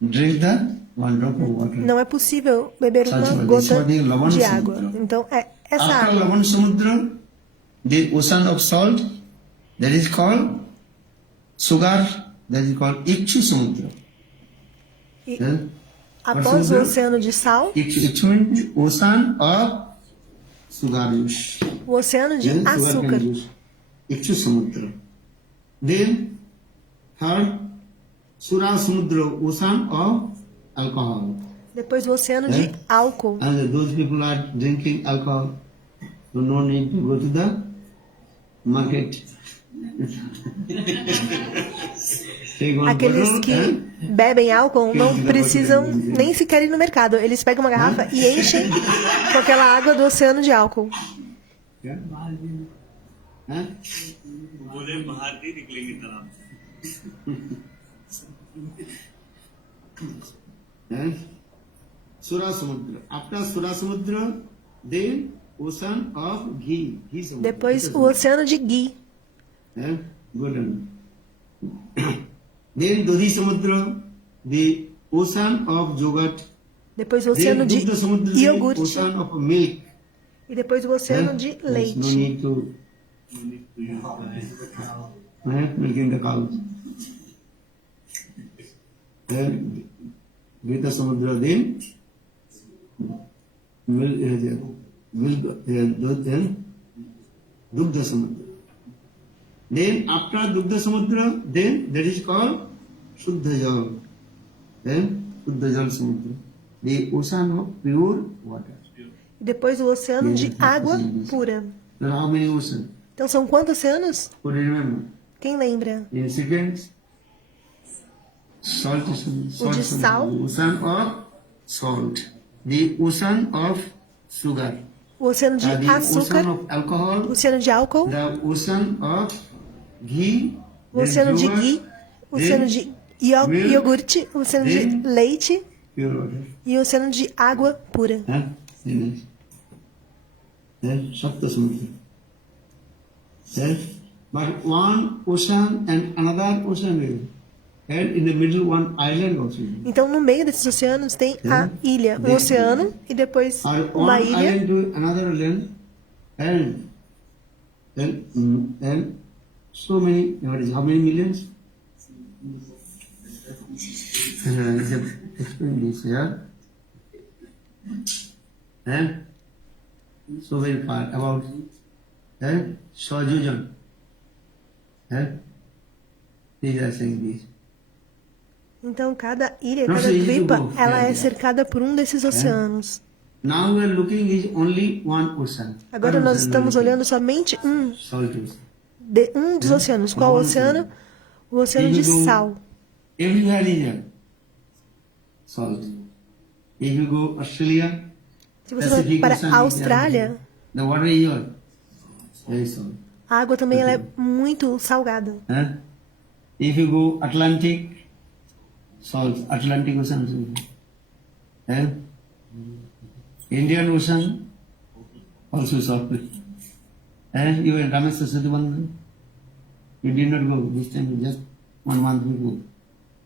drink the one drop of water. Não é possível beber uma gota de água. Então, essa After água. Lavan Samudra, the ocean of salt, that is called sugar, that is called Ikshu Samudra. Após o oceano de sal, ocean of sugar juice. o oceano de açúcar. Ikshu Samudra. Then, third, Sura Samudra, ocean of alcohol. Depois o oceano de álcool. And those people are drinking alcohol, so no need to go to the market. Aqueles que bebem álcool não precisam nem sequer ir no mercado. Eles pegam uma garrafa e enchem com aquela água do oceano de álcool. Sura Samudra. After Sura Samudra, then ocean of ghee. Depois o oceano de ghee. Golden. Then Dodhi Samudra, the ocean of yogurt. Depois o oceano de iogurte. Ocean of milk. E depois o oceano de leite. No need to milking the cows. Then Gita Samudra, then Dugdha Samudra. Then after Dugdha Samudra, then that is called Shuddha Jal. Then Shuddha Jal Samudra, the ocean of pure water. E depois o oceano de água pura. There are how many oceans? Então são quantos oceanos? Who remember? Quem lembra? In seconds, salt ocean, O de sal. ocean of salt, the ocean of sugar, O oceano de the açúcar. ocean of alcohol, O oceano de álcool. the ocean of ghee, O oceano de yogurt, ghee. O oceano de iogurte. O oceano de leite. pure water. E o oceano de água pura. Finish. Sapta Samudra. But one ocean and another ocean will. And in the middle one island also. Então, no meio desses oceanos tem a ilha, um oceano e depois uma ilha. One island to another island, and so many. How many millions? Explain this here. And so very far about Sajujan. These are saying this. Então, cada ilha, cada Dvipa, ela é cercada por um desses oceanos. Now we are looking is only one ocean. Agora nós estamos olhando somente um dos oceanos. Qual oceano? O oceano de sal. Everywhere is salt. If you go Australia, se você vai para a Austrália, the water is very salt. A água também ela é muito salgada. If you go Atlantic, salt, Atlantic Ocean. Indian Ocean, also salt. You in Rameswar Setubandhan, you did not go this time, just 1 month before.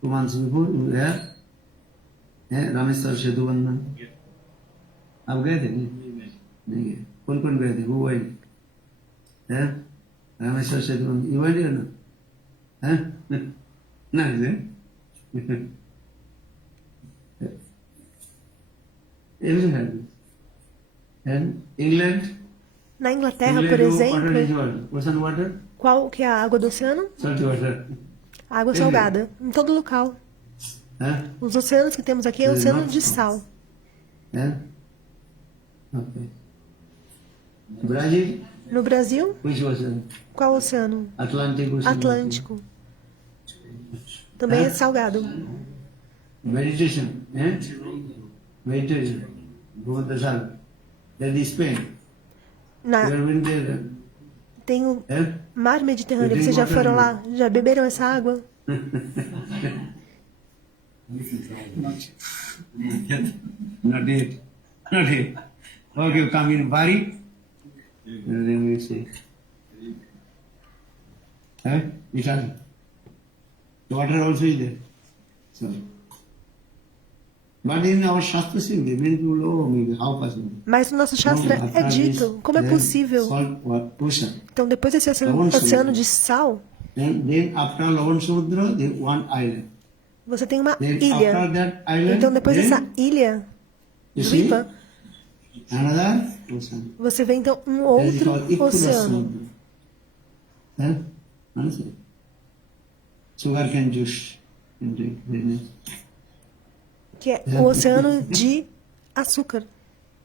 2 months before, you were there. Rameswar Setubandhan. आप गए थे नहीं गए कौन गए थे वो वही रामेश्वर सेतुबंधन you went or not not is it everywhere and England na Inglaterra, por exemplo, ocean water. Qual que é a água do oceano? Salt water. Água salgada em todo local. Os oceanos que temos aqui é o oceano de sal. Okay. Brasil? No Brasil? Which ocean? Qual oceano? Atlântico. Também é salgado. Meditation. Meditation. Go to the sun. That is Spain. Tem o mar Mediterrâneo. Vocês já foram lá? Já beberam essa água? Not yet. Not yet. Okay, come in Bari. Then we say. Italy. The water also is there. So. But in our Shastra, many people know maybe how possible. Mas no nosso Shastra é dito como é possível. Então, depois desse oceano de sal, then after Lavan Samudra, there one island. Você tem uma ilha. Então, depois dessa ilha, Dvipa, você vê então um outro oceano. Sugarcane juice. Que é o oceano de açúcar.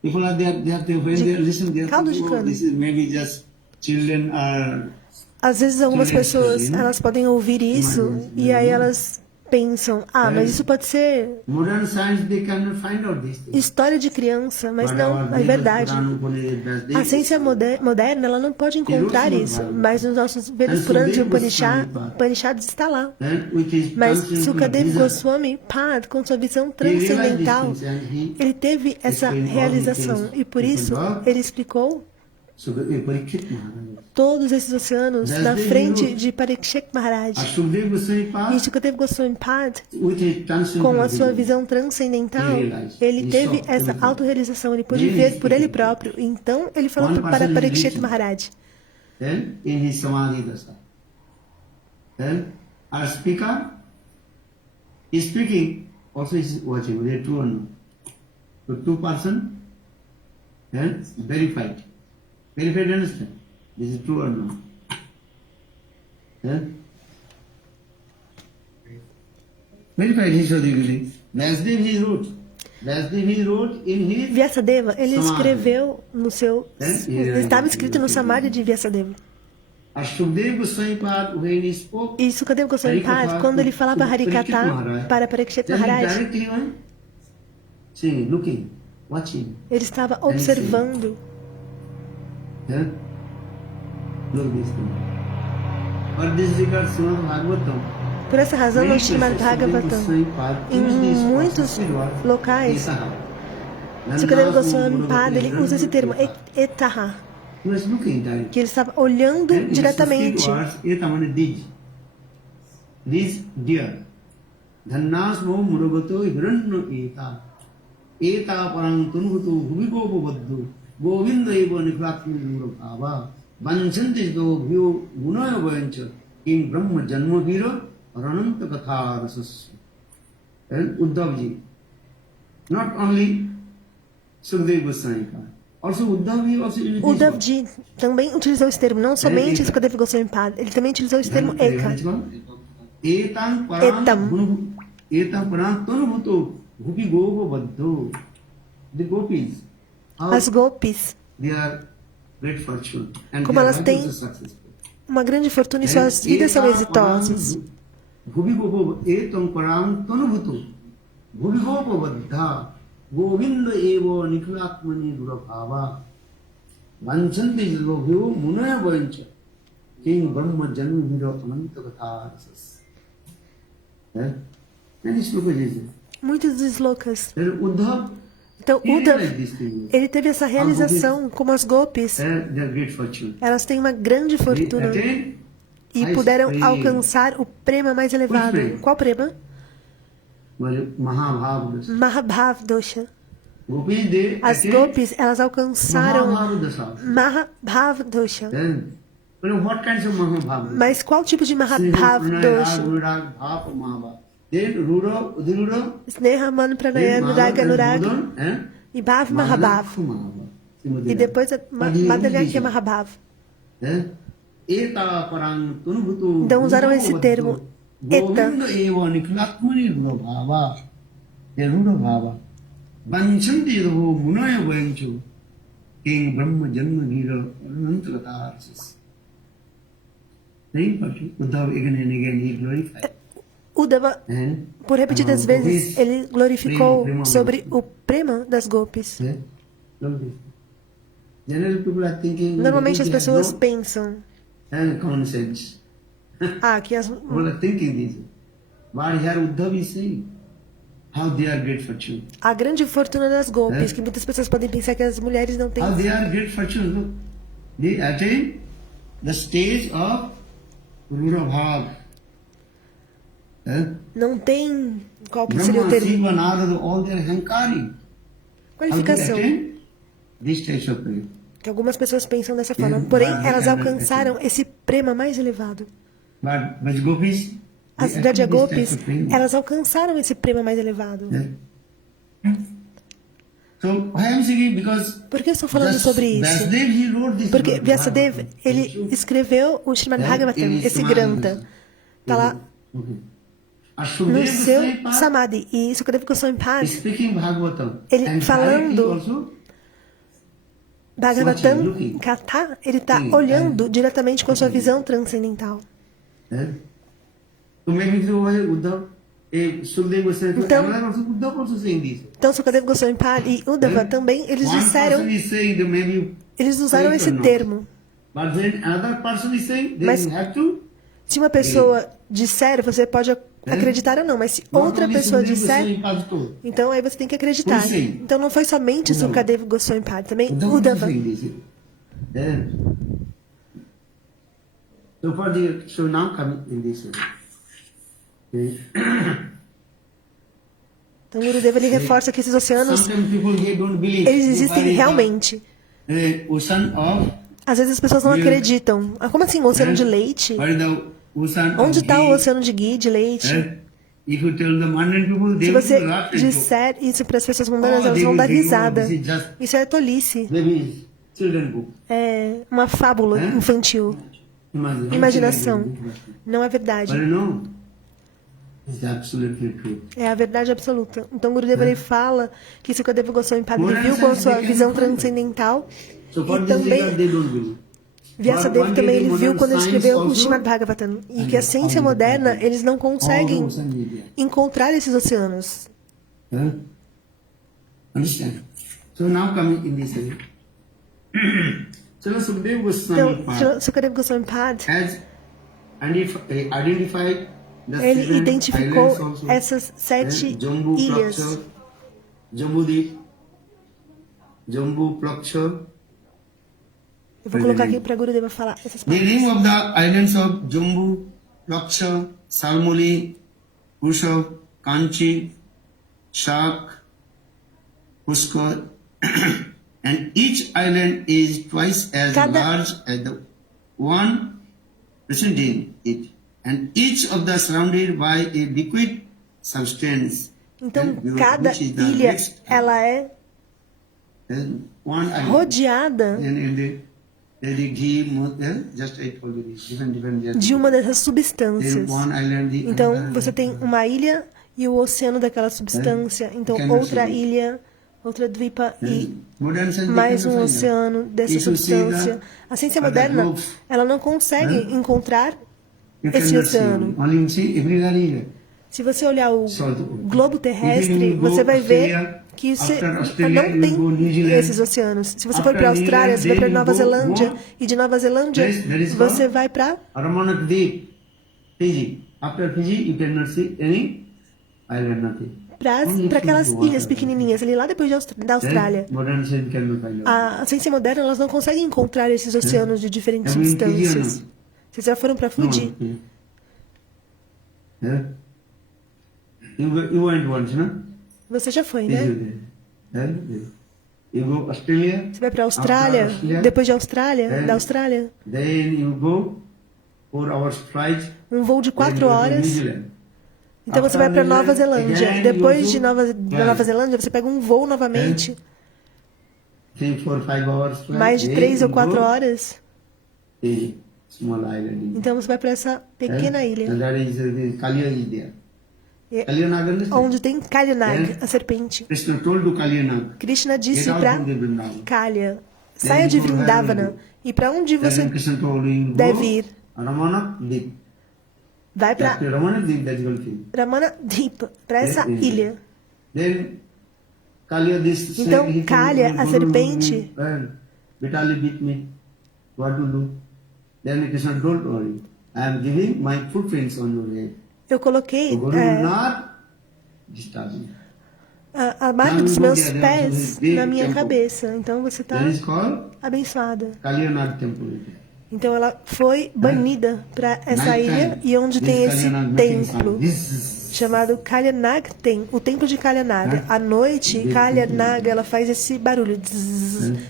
De caldo de cana. Às vezes algumas pessoas elas podem ouvir isso e aí elas pensam, mas isso pode ser história de criança, mas não, é verdade. A ciência moderna ela não pode encontrar isso, mas nos nossos Vedas Puranas e Upanishads está lá. Mas Sukadeva Goswami Pad, com sua visão transcendental, ele teve essa realização e por isso ele explicou todos esses oceanos na frente de Parikshit Maharaj. E Sukadeva Goswami Pad, com a sua visão transcendental, ele teve essa autorrealização, ele pôde ver por ele próprio. Então, ele falou para Parikshit Maharaj. Our speaker is speaking, also is watching, they are two or no. So 2 persons verified. Verified, understand? This is true or not? Verified, he showed you. Vyasadeva, he wrote. Vyasadeva, ele escreveu no seu... Estava escrito no Samadhi de Vyasadeva. E Sukadeva Goswami Pad, quando ele falava Harikatha para Parikshit Maharaj, ele estava observando. Por essa razão, no Srimad Bhagavatam, em muitos locais, Sukadeva Goswami Pada, ele usa esse termo, etaha, que ele estava olhando diretamente. This deer. Dhannas no murugato hiranno eta. Eta parang tunhutu hubigobo vaddu. Govinda eva niklatmi murabhava. Vanchanti do vyo gunaya vayancha. In Brahma Janma Vira Rananta Katha Rasas. And Uddhavji. Not only Sukadeva Goswami, also Uddhavji also uses Uddhavji também utilizou esse termo, não somente Sukadeva Goswami Pada, ele também utilizou esse termo eka. Etam Parang Tanubhuto Gupi Gopa Vaddo. The gopis. As gopis. They are great fortune. And como elas têm uma grande fortuna e suas vidas são exitosas. Gupi Gopa Etam Parang Tanubhuto Gupi Gopa Vadda. Govinda Evo Niklatmani Durabhava. Vanchanti Lobhyo Munaya Vayancha. King Brahma Janma Vira Ananta Katha Rasas. Muitos dos slokas. Então, Uddhav, ele teve essa realização como as gopis. Elas têm uma grande fortuna e puderam alcançar o prema mais elevado. Qual prema? Mahabhav Dosha. As gopis, elas alcançaram Mahabhav Dosha. Mas qual tipo de Mahabhav Dosha? Sneha, Manu, Pranaya, Nuraga, Nuraga e Bhav Mahabhav. E depois Madhyakya Mahabhav. Então usaram esse termo Eta. Uddhava, por repetidas vezes, ele glorificou sobre o prema das gopis. Normalmente as pessoas pensam que as... A grande fortuna das gopis, que muitas pessoas podem pensar que as mulheres não têm. They attain the stage of Rurabhav. Não tem qual que seria o termo? Qualificação. Que algumas pessoas pensam dessa forma. Porém, elas alcançaram esse prema mais elevado. As Vrajagopis, elas alcançaram esse prema mais elevado. Por que eu estou falando sobre isso? Porque Vyasadeva, ele escreveu o Srimad Bhagavatam, esse Granta. Está lá no seu Samadhi. E Sukadeva Goswami Pada, ele falando Bhagavatam Katha, ele está olhando diretamente com a sua visão transcendental. Então Sukadeva Goswami Pada e Uddhava também, eles disseram, eles usaram esse termo. Mas se uma pessoa disser, você pode acreditar ou não, mas se outra pessoa disser, então aí você tem que acreditar. Então não foi somente Sukadeva Goswami Pada, também Uddhava. Então Gurudeva, ele reforça que esses oceanos, eles existem realmente. Às vezes as pessoas não acreditam. Como assim, um oceano de leite? Onde está o oceano de ghee, de leite? Se você disser isso para as pessoas mundanas, elas vão dar risada. Isso é tolice. É uma fábula infantil. Imaginação. Não é verdade. É a verdade absoluta. Então Gurudeva, ele fala que Sukadeva Goswami Pada viu com a sua visão transcendental. E também Vyasadeva também ele viu quando ele escreveu o Srimad Bhagavatam. E que a ciência moderna, eles não conseguem encontrar esses oceanos. Então, Sukadeva Goswami Pada, ele identificou essas 7 ilhas. Jambu Plaksha. Eu vou colocar aqui para Gurudeva falar essas The palavras. name of the islands of Jambu, Plaksha, Salmoli, Ushav, Kanchi, Shak, Pushkar, and each island is twice as large as the one preceding it, and each of them surrounded by a liquid substance. Então, cada ilha, ela é rodeada de uma dessas substâncias. Então, você tem uma ilha e o oceano daquela substância. Então, outra ilha, outra dvipa e mais um oceano dessa substância. A ciência moderna, ela não consegue encontrar esse oceano. Se você olhar o globo terrestre, você vai ver que não tem esses oceanos. Se você for para a Austrália, você vai para Nova Zelândia, e de Nova Zelândia você vai para aquelas ilhas pequenininhas ali lá depois da Austrália. A ciência moderna, elas não conseguem encontrar esses oceanos de diferentes substâncias. Vocês já foram para Fuji? You went once, no? Você já foi, né? You go Australia. Você vai para a Austrália, depois de Austrália, da Austrália. Then you go 4 hours flight. Um voo de 4 horas. Então você vai para Nova Zelândia. Depois de Nova Zelândia, você pega um voo novamente. 3, 4, 5 hours. Mais de 3 ou 4 horas. Small island. Então você vai para essa pequena ilha. And that is Kalia is there. Onde tem Kalyanag, a serpente. Krishna disse para Kalya, saia de Vrindavana, e para onde você deve ir? Vai para Ramanadip, para essa ilha. Então Kalya, a serpente, eu coloquei a marca dos meus pés na minha cabeça. Então você está abençoada. Então ela foi banida para essa ilha, e onde tem esse templo chamado Kalyanag, tem o templo de Kalyanag. À noite, Kalyanag, ela faz esse barulho.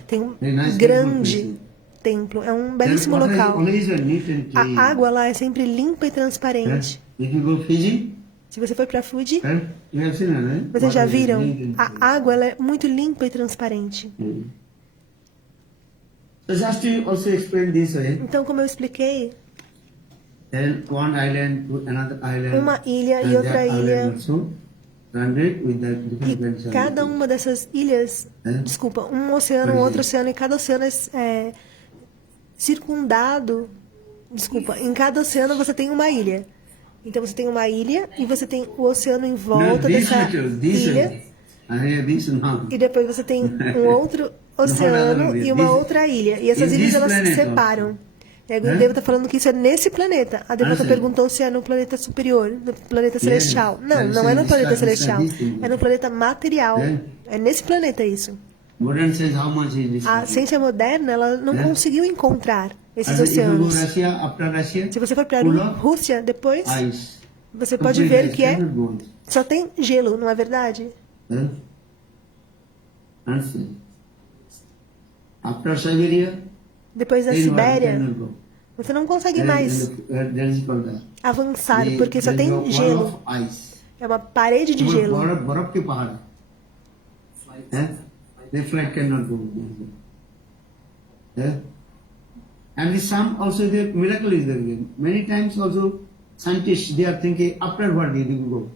Tem um grande templo. É um belíssimo local. A água lá é sempre limpa e transparente. Se você for para Fuji, vocês já viram? A água ela é muito limpa e transparente. Então, como eu expliquei, uma ilha e outra ilha, e cada uma dessas ilhas, desculpa, um oceano, outro oceano, e cada oceano é circundado, desculpa, em cada oceano você tem uma ilha. Então você tem uma ilha e você tem o oceano em volta dessa ilha, e depois você tem um outro oceano e uma outra ilha, e essas ilhas elas se separam. E a Gurudeva está falando que isso é nesse planeta. A Devata perguntou se é no planeta superior, no planeta celestial. Não, não é no planeta celestial, é no planeta material. É nesse planeta isso. A ciência moderna, ela não conseguiu encontrar esses oceanos. Se você for para a Rússia depois, você pode ver que só tem gelo, não é verdade? Depois da Sibéria, você não consegue mais avançar, porque só tem gelo. É uma parede de gelo. The flight cannot go. And some also the miracle is there. Many times also scientists they are thinking after what they will go.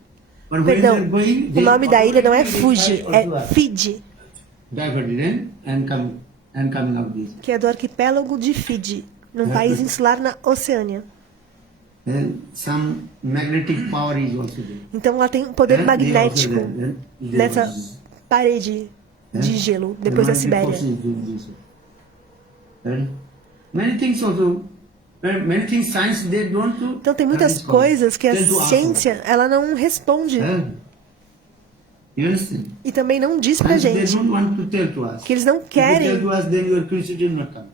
But when they are going, o nome da ilha não é Fuji, é Fiji. Diverted and coming out this. Que é do arquipélago de Fiji, num país insular na Oceânia. Some magnetic power is also there. Então ela tem um poder magnético nessa parede de gelo, depois da Sibéria. Então tem muitas coisas que a ciência ela não responde. You understand? E também não diz pra And they gente don't want to tell to us. que eles não If they tell querem to us, then your curiosity will not come.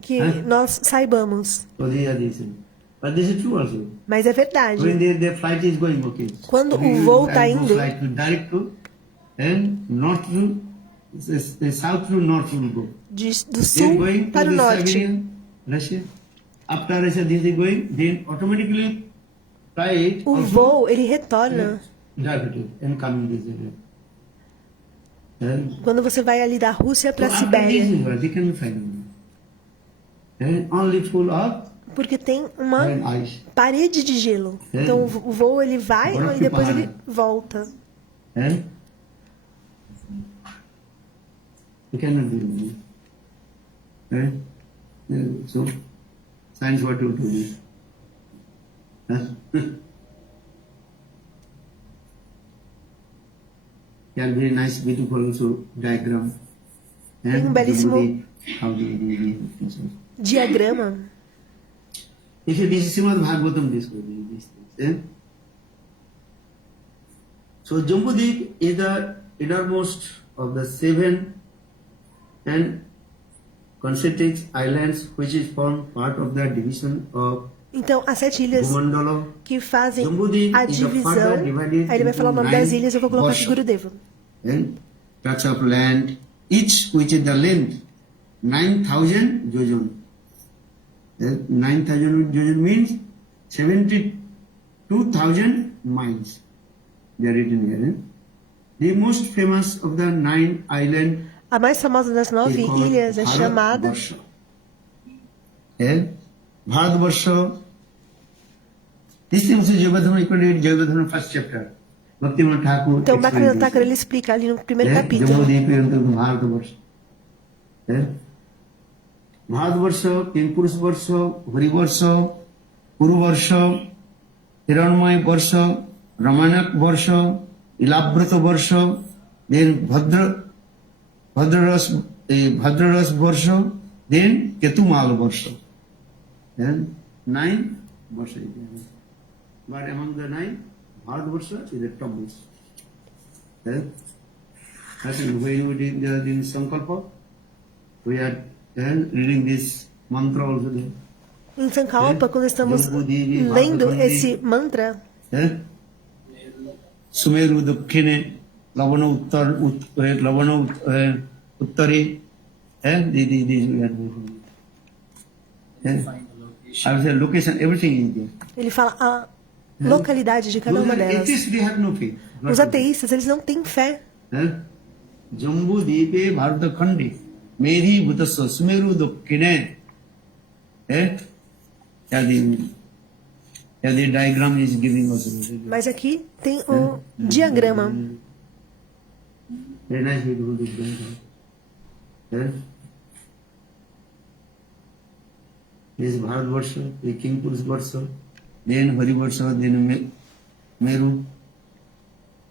que nós saibamos. So they are this. But this is true also. Mas é verdade. When their flight is going, okay. Quando We o will voo está go indo, flight to direct to and north to the south to north will go. do Then sul going para to o the norte. Siberian, Russia. After Russia, this is going, then automatically flight O also voo, ele retorna. diverted and coming this area. And Quando você vai ali da Rússia para a so after this Sibéria. is where they can find and only full of Porque tem uma and ice. parede de gelo. Então o voo ele vai Agora e depois prepara. ele volta. And you cannot do it. And so science what to do this. Yeah, very nice, beautiful also diagram. Tem belíssimo How do you diagrama. If you this is Srimad Bhagavatam, this will be these things. So Jambudvip is the innermost of the 7 and concentric islands which is form part of the division of Então, as 7 ilhas Bhumandala. que fazem Jambudvip a is the divisão. further divided Aí ele vai falar o into nome das 9 ilhas, eu vou colocar aqui portions. Gurudeva. And tracts of land, each which is the length 9,000 jojon. 9,000 jojon means 72,000 miles. They are written here. The most famous of the 9 islands A mais famosa das 9 is called ilhas é chamada Bharatvarsha. Bharatvarsha. This thing is Jayavardhana, you can read Jayavardhana first chapter. Bhaktivinoda Thakur Então, Bhaktivinoda explains Thakur this. ele explica ali no primeiro capítulo. Jambudvip is the Bharatvarsha. Bharatvarsha, Kimpurusvarsha, Harivarsha, Kuruvarsha, Hiranmay Varsha, Ramanak Varsha, Ilabrata Varsha, then Bhadraras Varsha, then Ketumal Varsha. Then 9 Varsha. But among the 9, Bharatvarsha is the topmost. When we did in Sankalpa, we are reading this mantra also there. Em Sankalpa, quando estamos lendo esse mantra, Sumeru Dakkine, Lavana Uttari, and these we are doing. I will say location, everything is there. ele fala a localidade de cada uma delas. Atheists, they have no faith. Os ateístas, eles não têm fé. Jambudvipe Bharata Khandi, Meri Bhutasya, Sumeru Dakkine. The diagram is giving us. Mas aqui tem um diagrama. Very nice, beautiful diagram. This is Bharatvarsha, the King Purusvarsha, then Harivarsha, then Meru,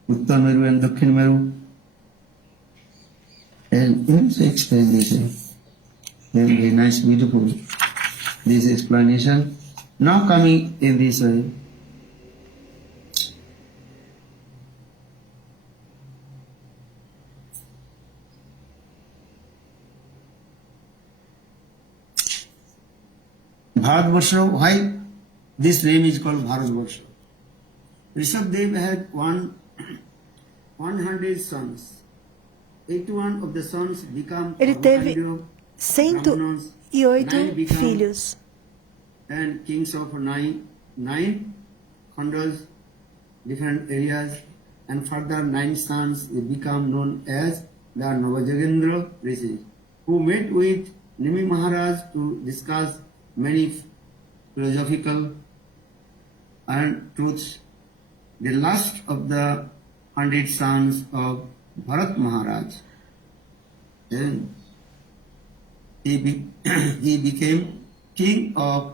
Uttar Meru and Dakhin Meru. And let's explain this. Very nice, beautiful. This explanation. Now coming in this way. Bharatvarsha, why this name is called Bharatvarsha? Rishabdev had 100 sons. 81 of the sons become Ele teve Brahmans, 108 filhos. and kings of nine hundreds different areas, and further 9 sons become known as the Navajagendra rishis, who met with Nimi Maharaj to discuss many philosophical and truths. The last of the 100 sons of Bharat Maharaj, then he became king of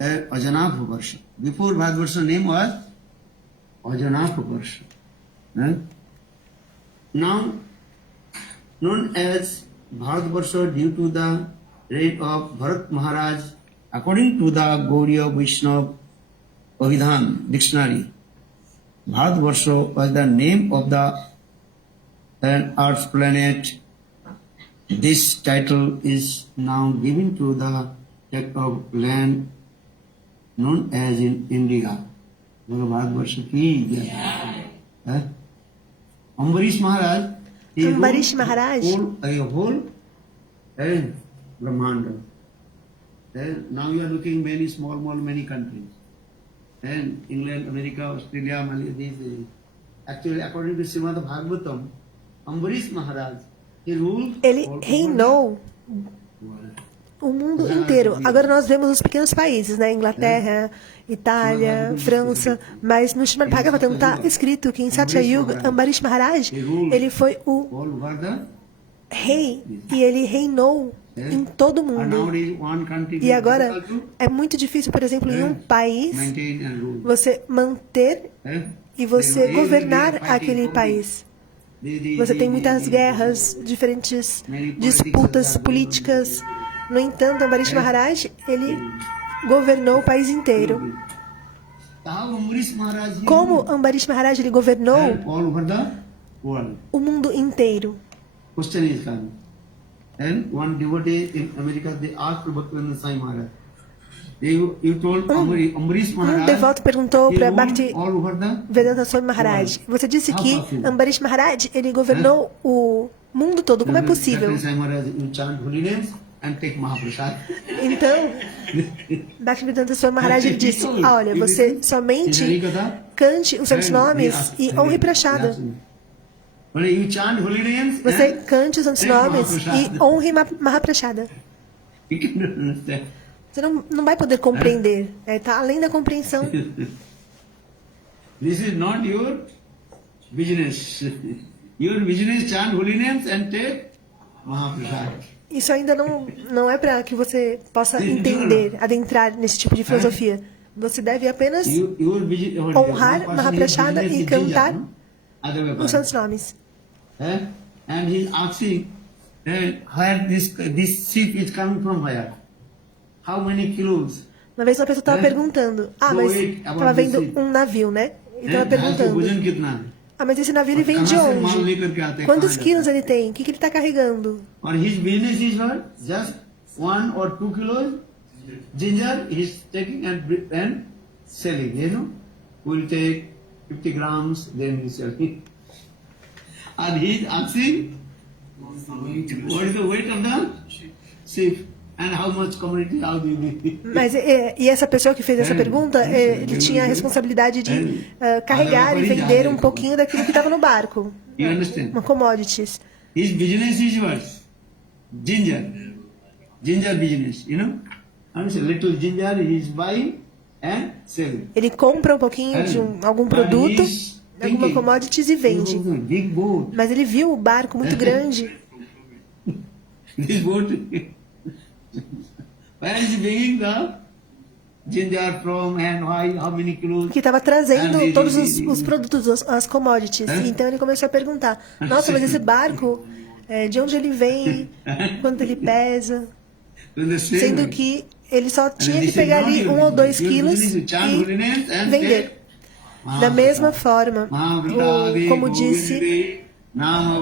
Ajanapha Varsha. Before Bharatvarsha name was Ajanapha Varsha. Now known as Bharatvarsha due to the reign of Bharat Maharaj, according to the Gauriya Vaishnava Abhidhan dictionary. Bharatvarsha was the name of the Earth's planet. This title is now given to the tract of land known as in India. Bharatvarsha ki jai. Ambarish Maharaj, Ambarish Maharaj, a whole Brahmanda. Now you are looking many countries. And England, America, Australia, Malaysia, these. Actually, according to Srimad Bhagavatam, Ambarish Maharaj, he ruled. Ele reinou o mundo inteiro. Agora nós vemos os pequenos países, né? Inglaterra, Itália, França, mas no Srimad Bhagavatam está escrito que em Satya Yuga, Ambarish Maharaj, ele foi o rei e ele reinou em todo o mundo. E agora é muito difícil, por exemplo, em um país, você manter e você governar aquele país. Você tem muitas guerras, diferentes disputas políticas. No entanto, Ambarish Maharaj, ele governou o país inteiro. Como Ambarish Maharaj ele governou o mundo inteiro? Um devoto perguntou para Bhaktivedanta Swami Maharaj: você disse que Ambarish Maharaj ele governou o mundo todo, como é possível? Então, Bhaktivedanta Swami Maharaj ele disse: olha, você somente cante os santos nomes e honre Prashada. Você cante os santos nomes e honre Mahaprashada. Você não vai poder compreender. Está além da compreensão. This is not your business. Your business is chant holy names and take Mahaprasad. Isso ainda não é para que você possa entender, adentrar nesse tipo de filosofia. Você deve apenas honrar Mahaprashada e cantar os santos nomes. And he is asking where this ship is coming from where? How many kilos? Uma vez uma pessoa estava perguntando, mas estava vendo um navio, né? E estava perguntando, mas esse navio ele vem de onde? Quantos quilos ele tem? O que ele está carregando? His business is what? Just 1 or 2 kilos ginger he's taking and selling, you know? Will take 50 grams, then he selling. And he's asking, what is the weight of the ship? And how much commodity, how do you need? Mas e essa pessoa que fez essa pergunta, ele tinha a responsabilidade de carregar e vender um pouquinho daquilo que estava no barco. You understand? Uma commodities. His business is what? Ginger. Ginger business, you know? And so little ginger he is buying and selling. Ele compra um pouquinho de algum produto, alguma commodities e vende. Mas ele viu o barco muito grande. This boat. Where is he bringing the ginger from and why, how many kilos? Que estava trazendo todos os produtos, as commodities. Então ele começou a perguntar: nossa, mas esse barco, de onde ele vem? Quanto ele pesa? Sendo que ele só tinha que pegar ali 1 ou 2 quilos e vender. Da mesma forma, como disse, a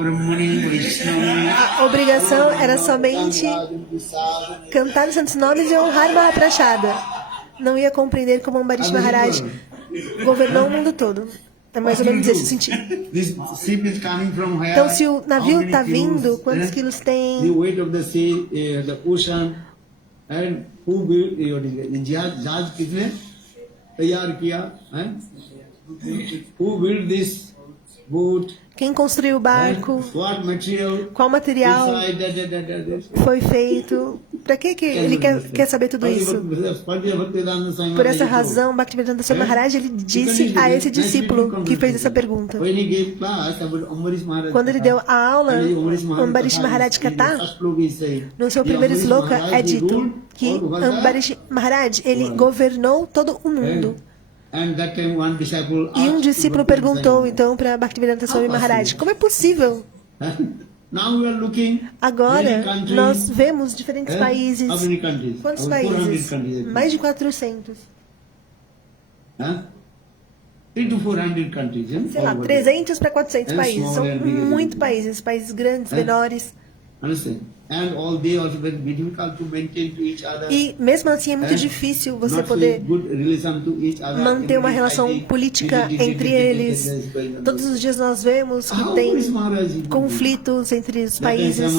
obrigação era somente cantar os santos nomes e honrar Mahaprashada. Não ia compreender como Ambarish Maharaj governou o mundo todo. É mais ou menos esse sentido. Então, se o navio está vindo, quantos quilos tem? Who built this boat? Quem construiu o barco? Qual material foi feito? Para que ele quer saber tudo isso? Por essa razão, Bhaktivedanta Swami Maharaj ele disse a esse discípulo que fez essa pergunta. Quando ele deu a aula, Ambarish Maharaj Katha, no seu primeiro sloka é dito que Ambarish Maharaj ele governou todo o mundo. E um discípulo perguntou então para Bhaktivedanta Swami Maharaj: como é possível? Agora nós vemos diferentes países. Quantos países? Mais de 400. 300 to 400 countries. Sei lá, 300 para 400 países. São muitos países, países grandes, menores. E mesmo assim é muito difícil você poder manter uma relação política entre eles. Todos os dias nós vemos que tem conflitos entre os países.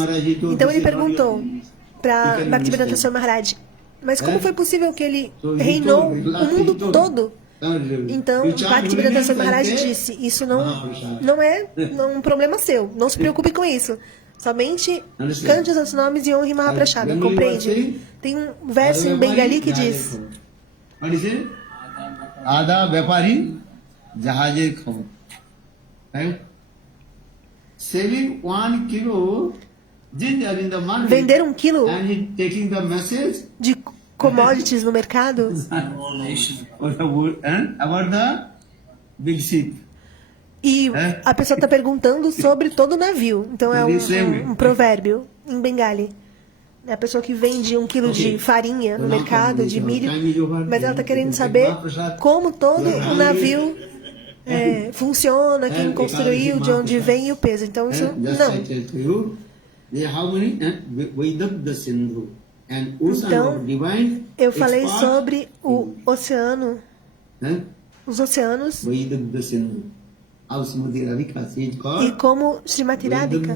Então ele perguntou para Bhaktivedanta Swami Maharaj, mas como foi possível que ele reinou o mundo todo? Então, Bhaktivedanta Swami Maharaj disse, isso não é um problema seu, não se preocupe com isso. Somente cante os seus nomes e honre Mahaprasada, compreende? Tem um verso em Bengali que diz: Ada Vyapari Jahaje Khau. Selling 1 kilo ginger in the market. Vender 1 quilo and he taking the message de commodities no mercado about the big ship. E a pessoa está perguntando sobre todo o navio. Então é um provérbio em Bengali. É a pessoa que vende 1 quilo de farinha no mercado, de milho, mas ela está querendo saber como todo o navio funciona, quem construiu, de onde vem e o peso. Então isso não. Então eu falei sobre o oceano, os oceanos. E como Srimati Radhika,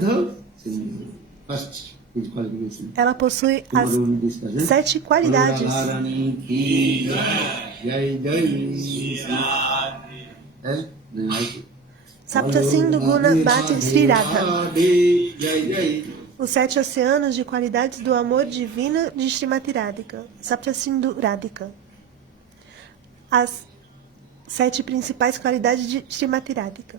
ela possui as 7 qualidades. Sapta Sindhu Guna Bhati Sri Radha. Os 7 oceanos de qualidades do amor divino de Srimati Radhika. Sapta Sindhu Radhika. As 7 principais qualidades de Srimati Radhika.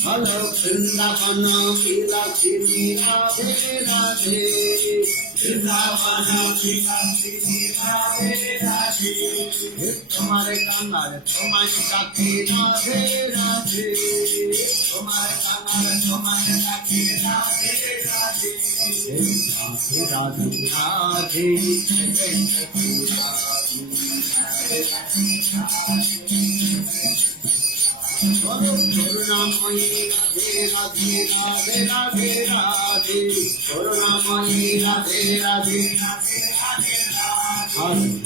Hello, Vrindavana, Vilasini, Radhe Radhe. Vrindavana, Vilasini, Radhe Radhe. Tumhare kanal, tumhare sakhi, Radhe Radhe. Tumhare kanal, tumhare sakhi, Radhe Radhe. Radhe Radhe, Karunamoyi Radhe Radhe Radhe Radhe. Karunamoyi Radhe Radhe Radhe Radhe.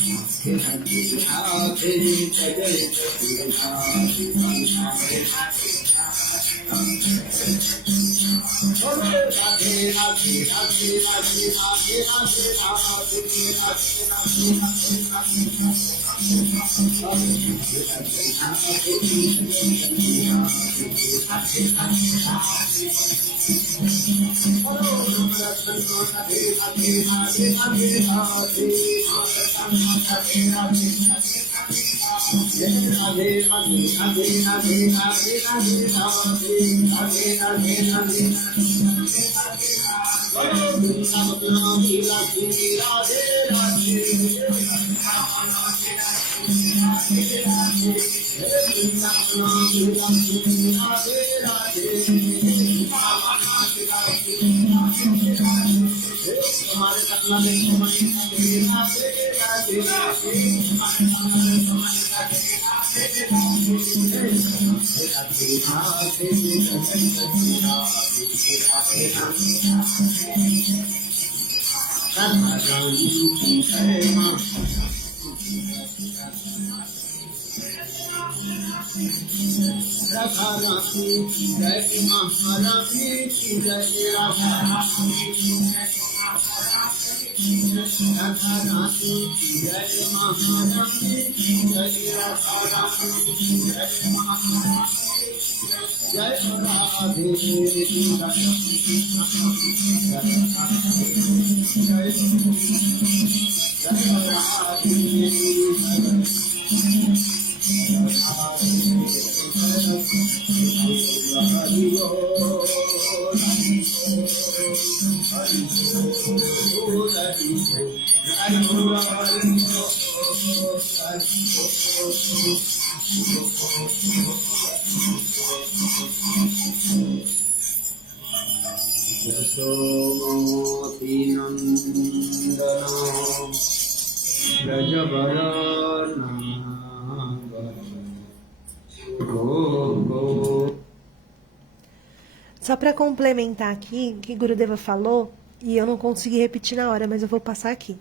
Só para complementar aqui, que Gurudeva falou, e eu não consegui repetir na hora, mas eu vou passar aqui.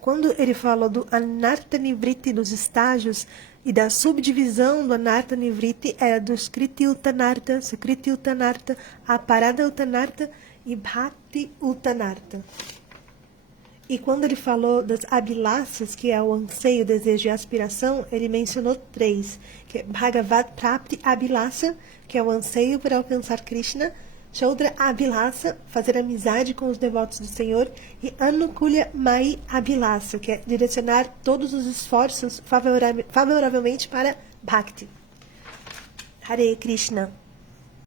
Quando ele falou do Anartha Nivriti, dos estágios, e da subdivisão do Anartha Nivriti, era do Skriti Uttanartha, Sukriti Uttanartha, Aparada Uttanartha e Bhakti Uttanartha. E quando ele falou das abhilasas, que é o anseio, desejo e aspiração, ele mencionou 3, que é Bhagavat Prapti Abhilasa, que é o anseio por alcançar Krishna, Shodra Abhilasa, fazer amizade com os devotos do Senhor, e Anukulya Mai Abhilasa, que é direcionar todos os esforços favoravelmente para Bhakti. Hare Krishna.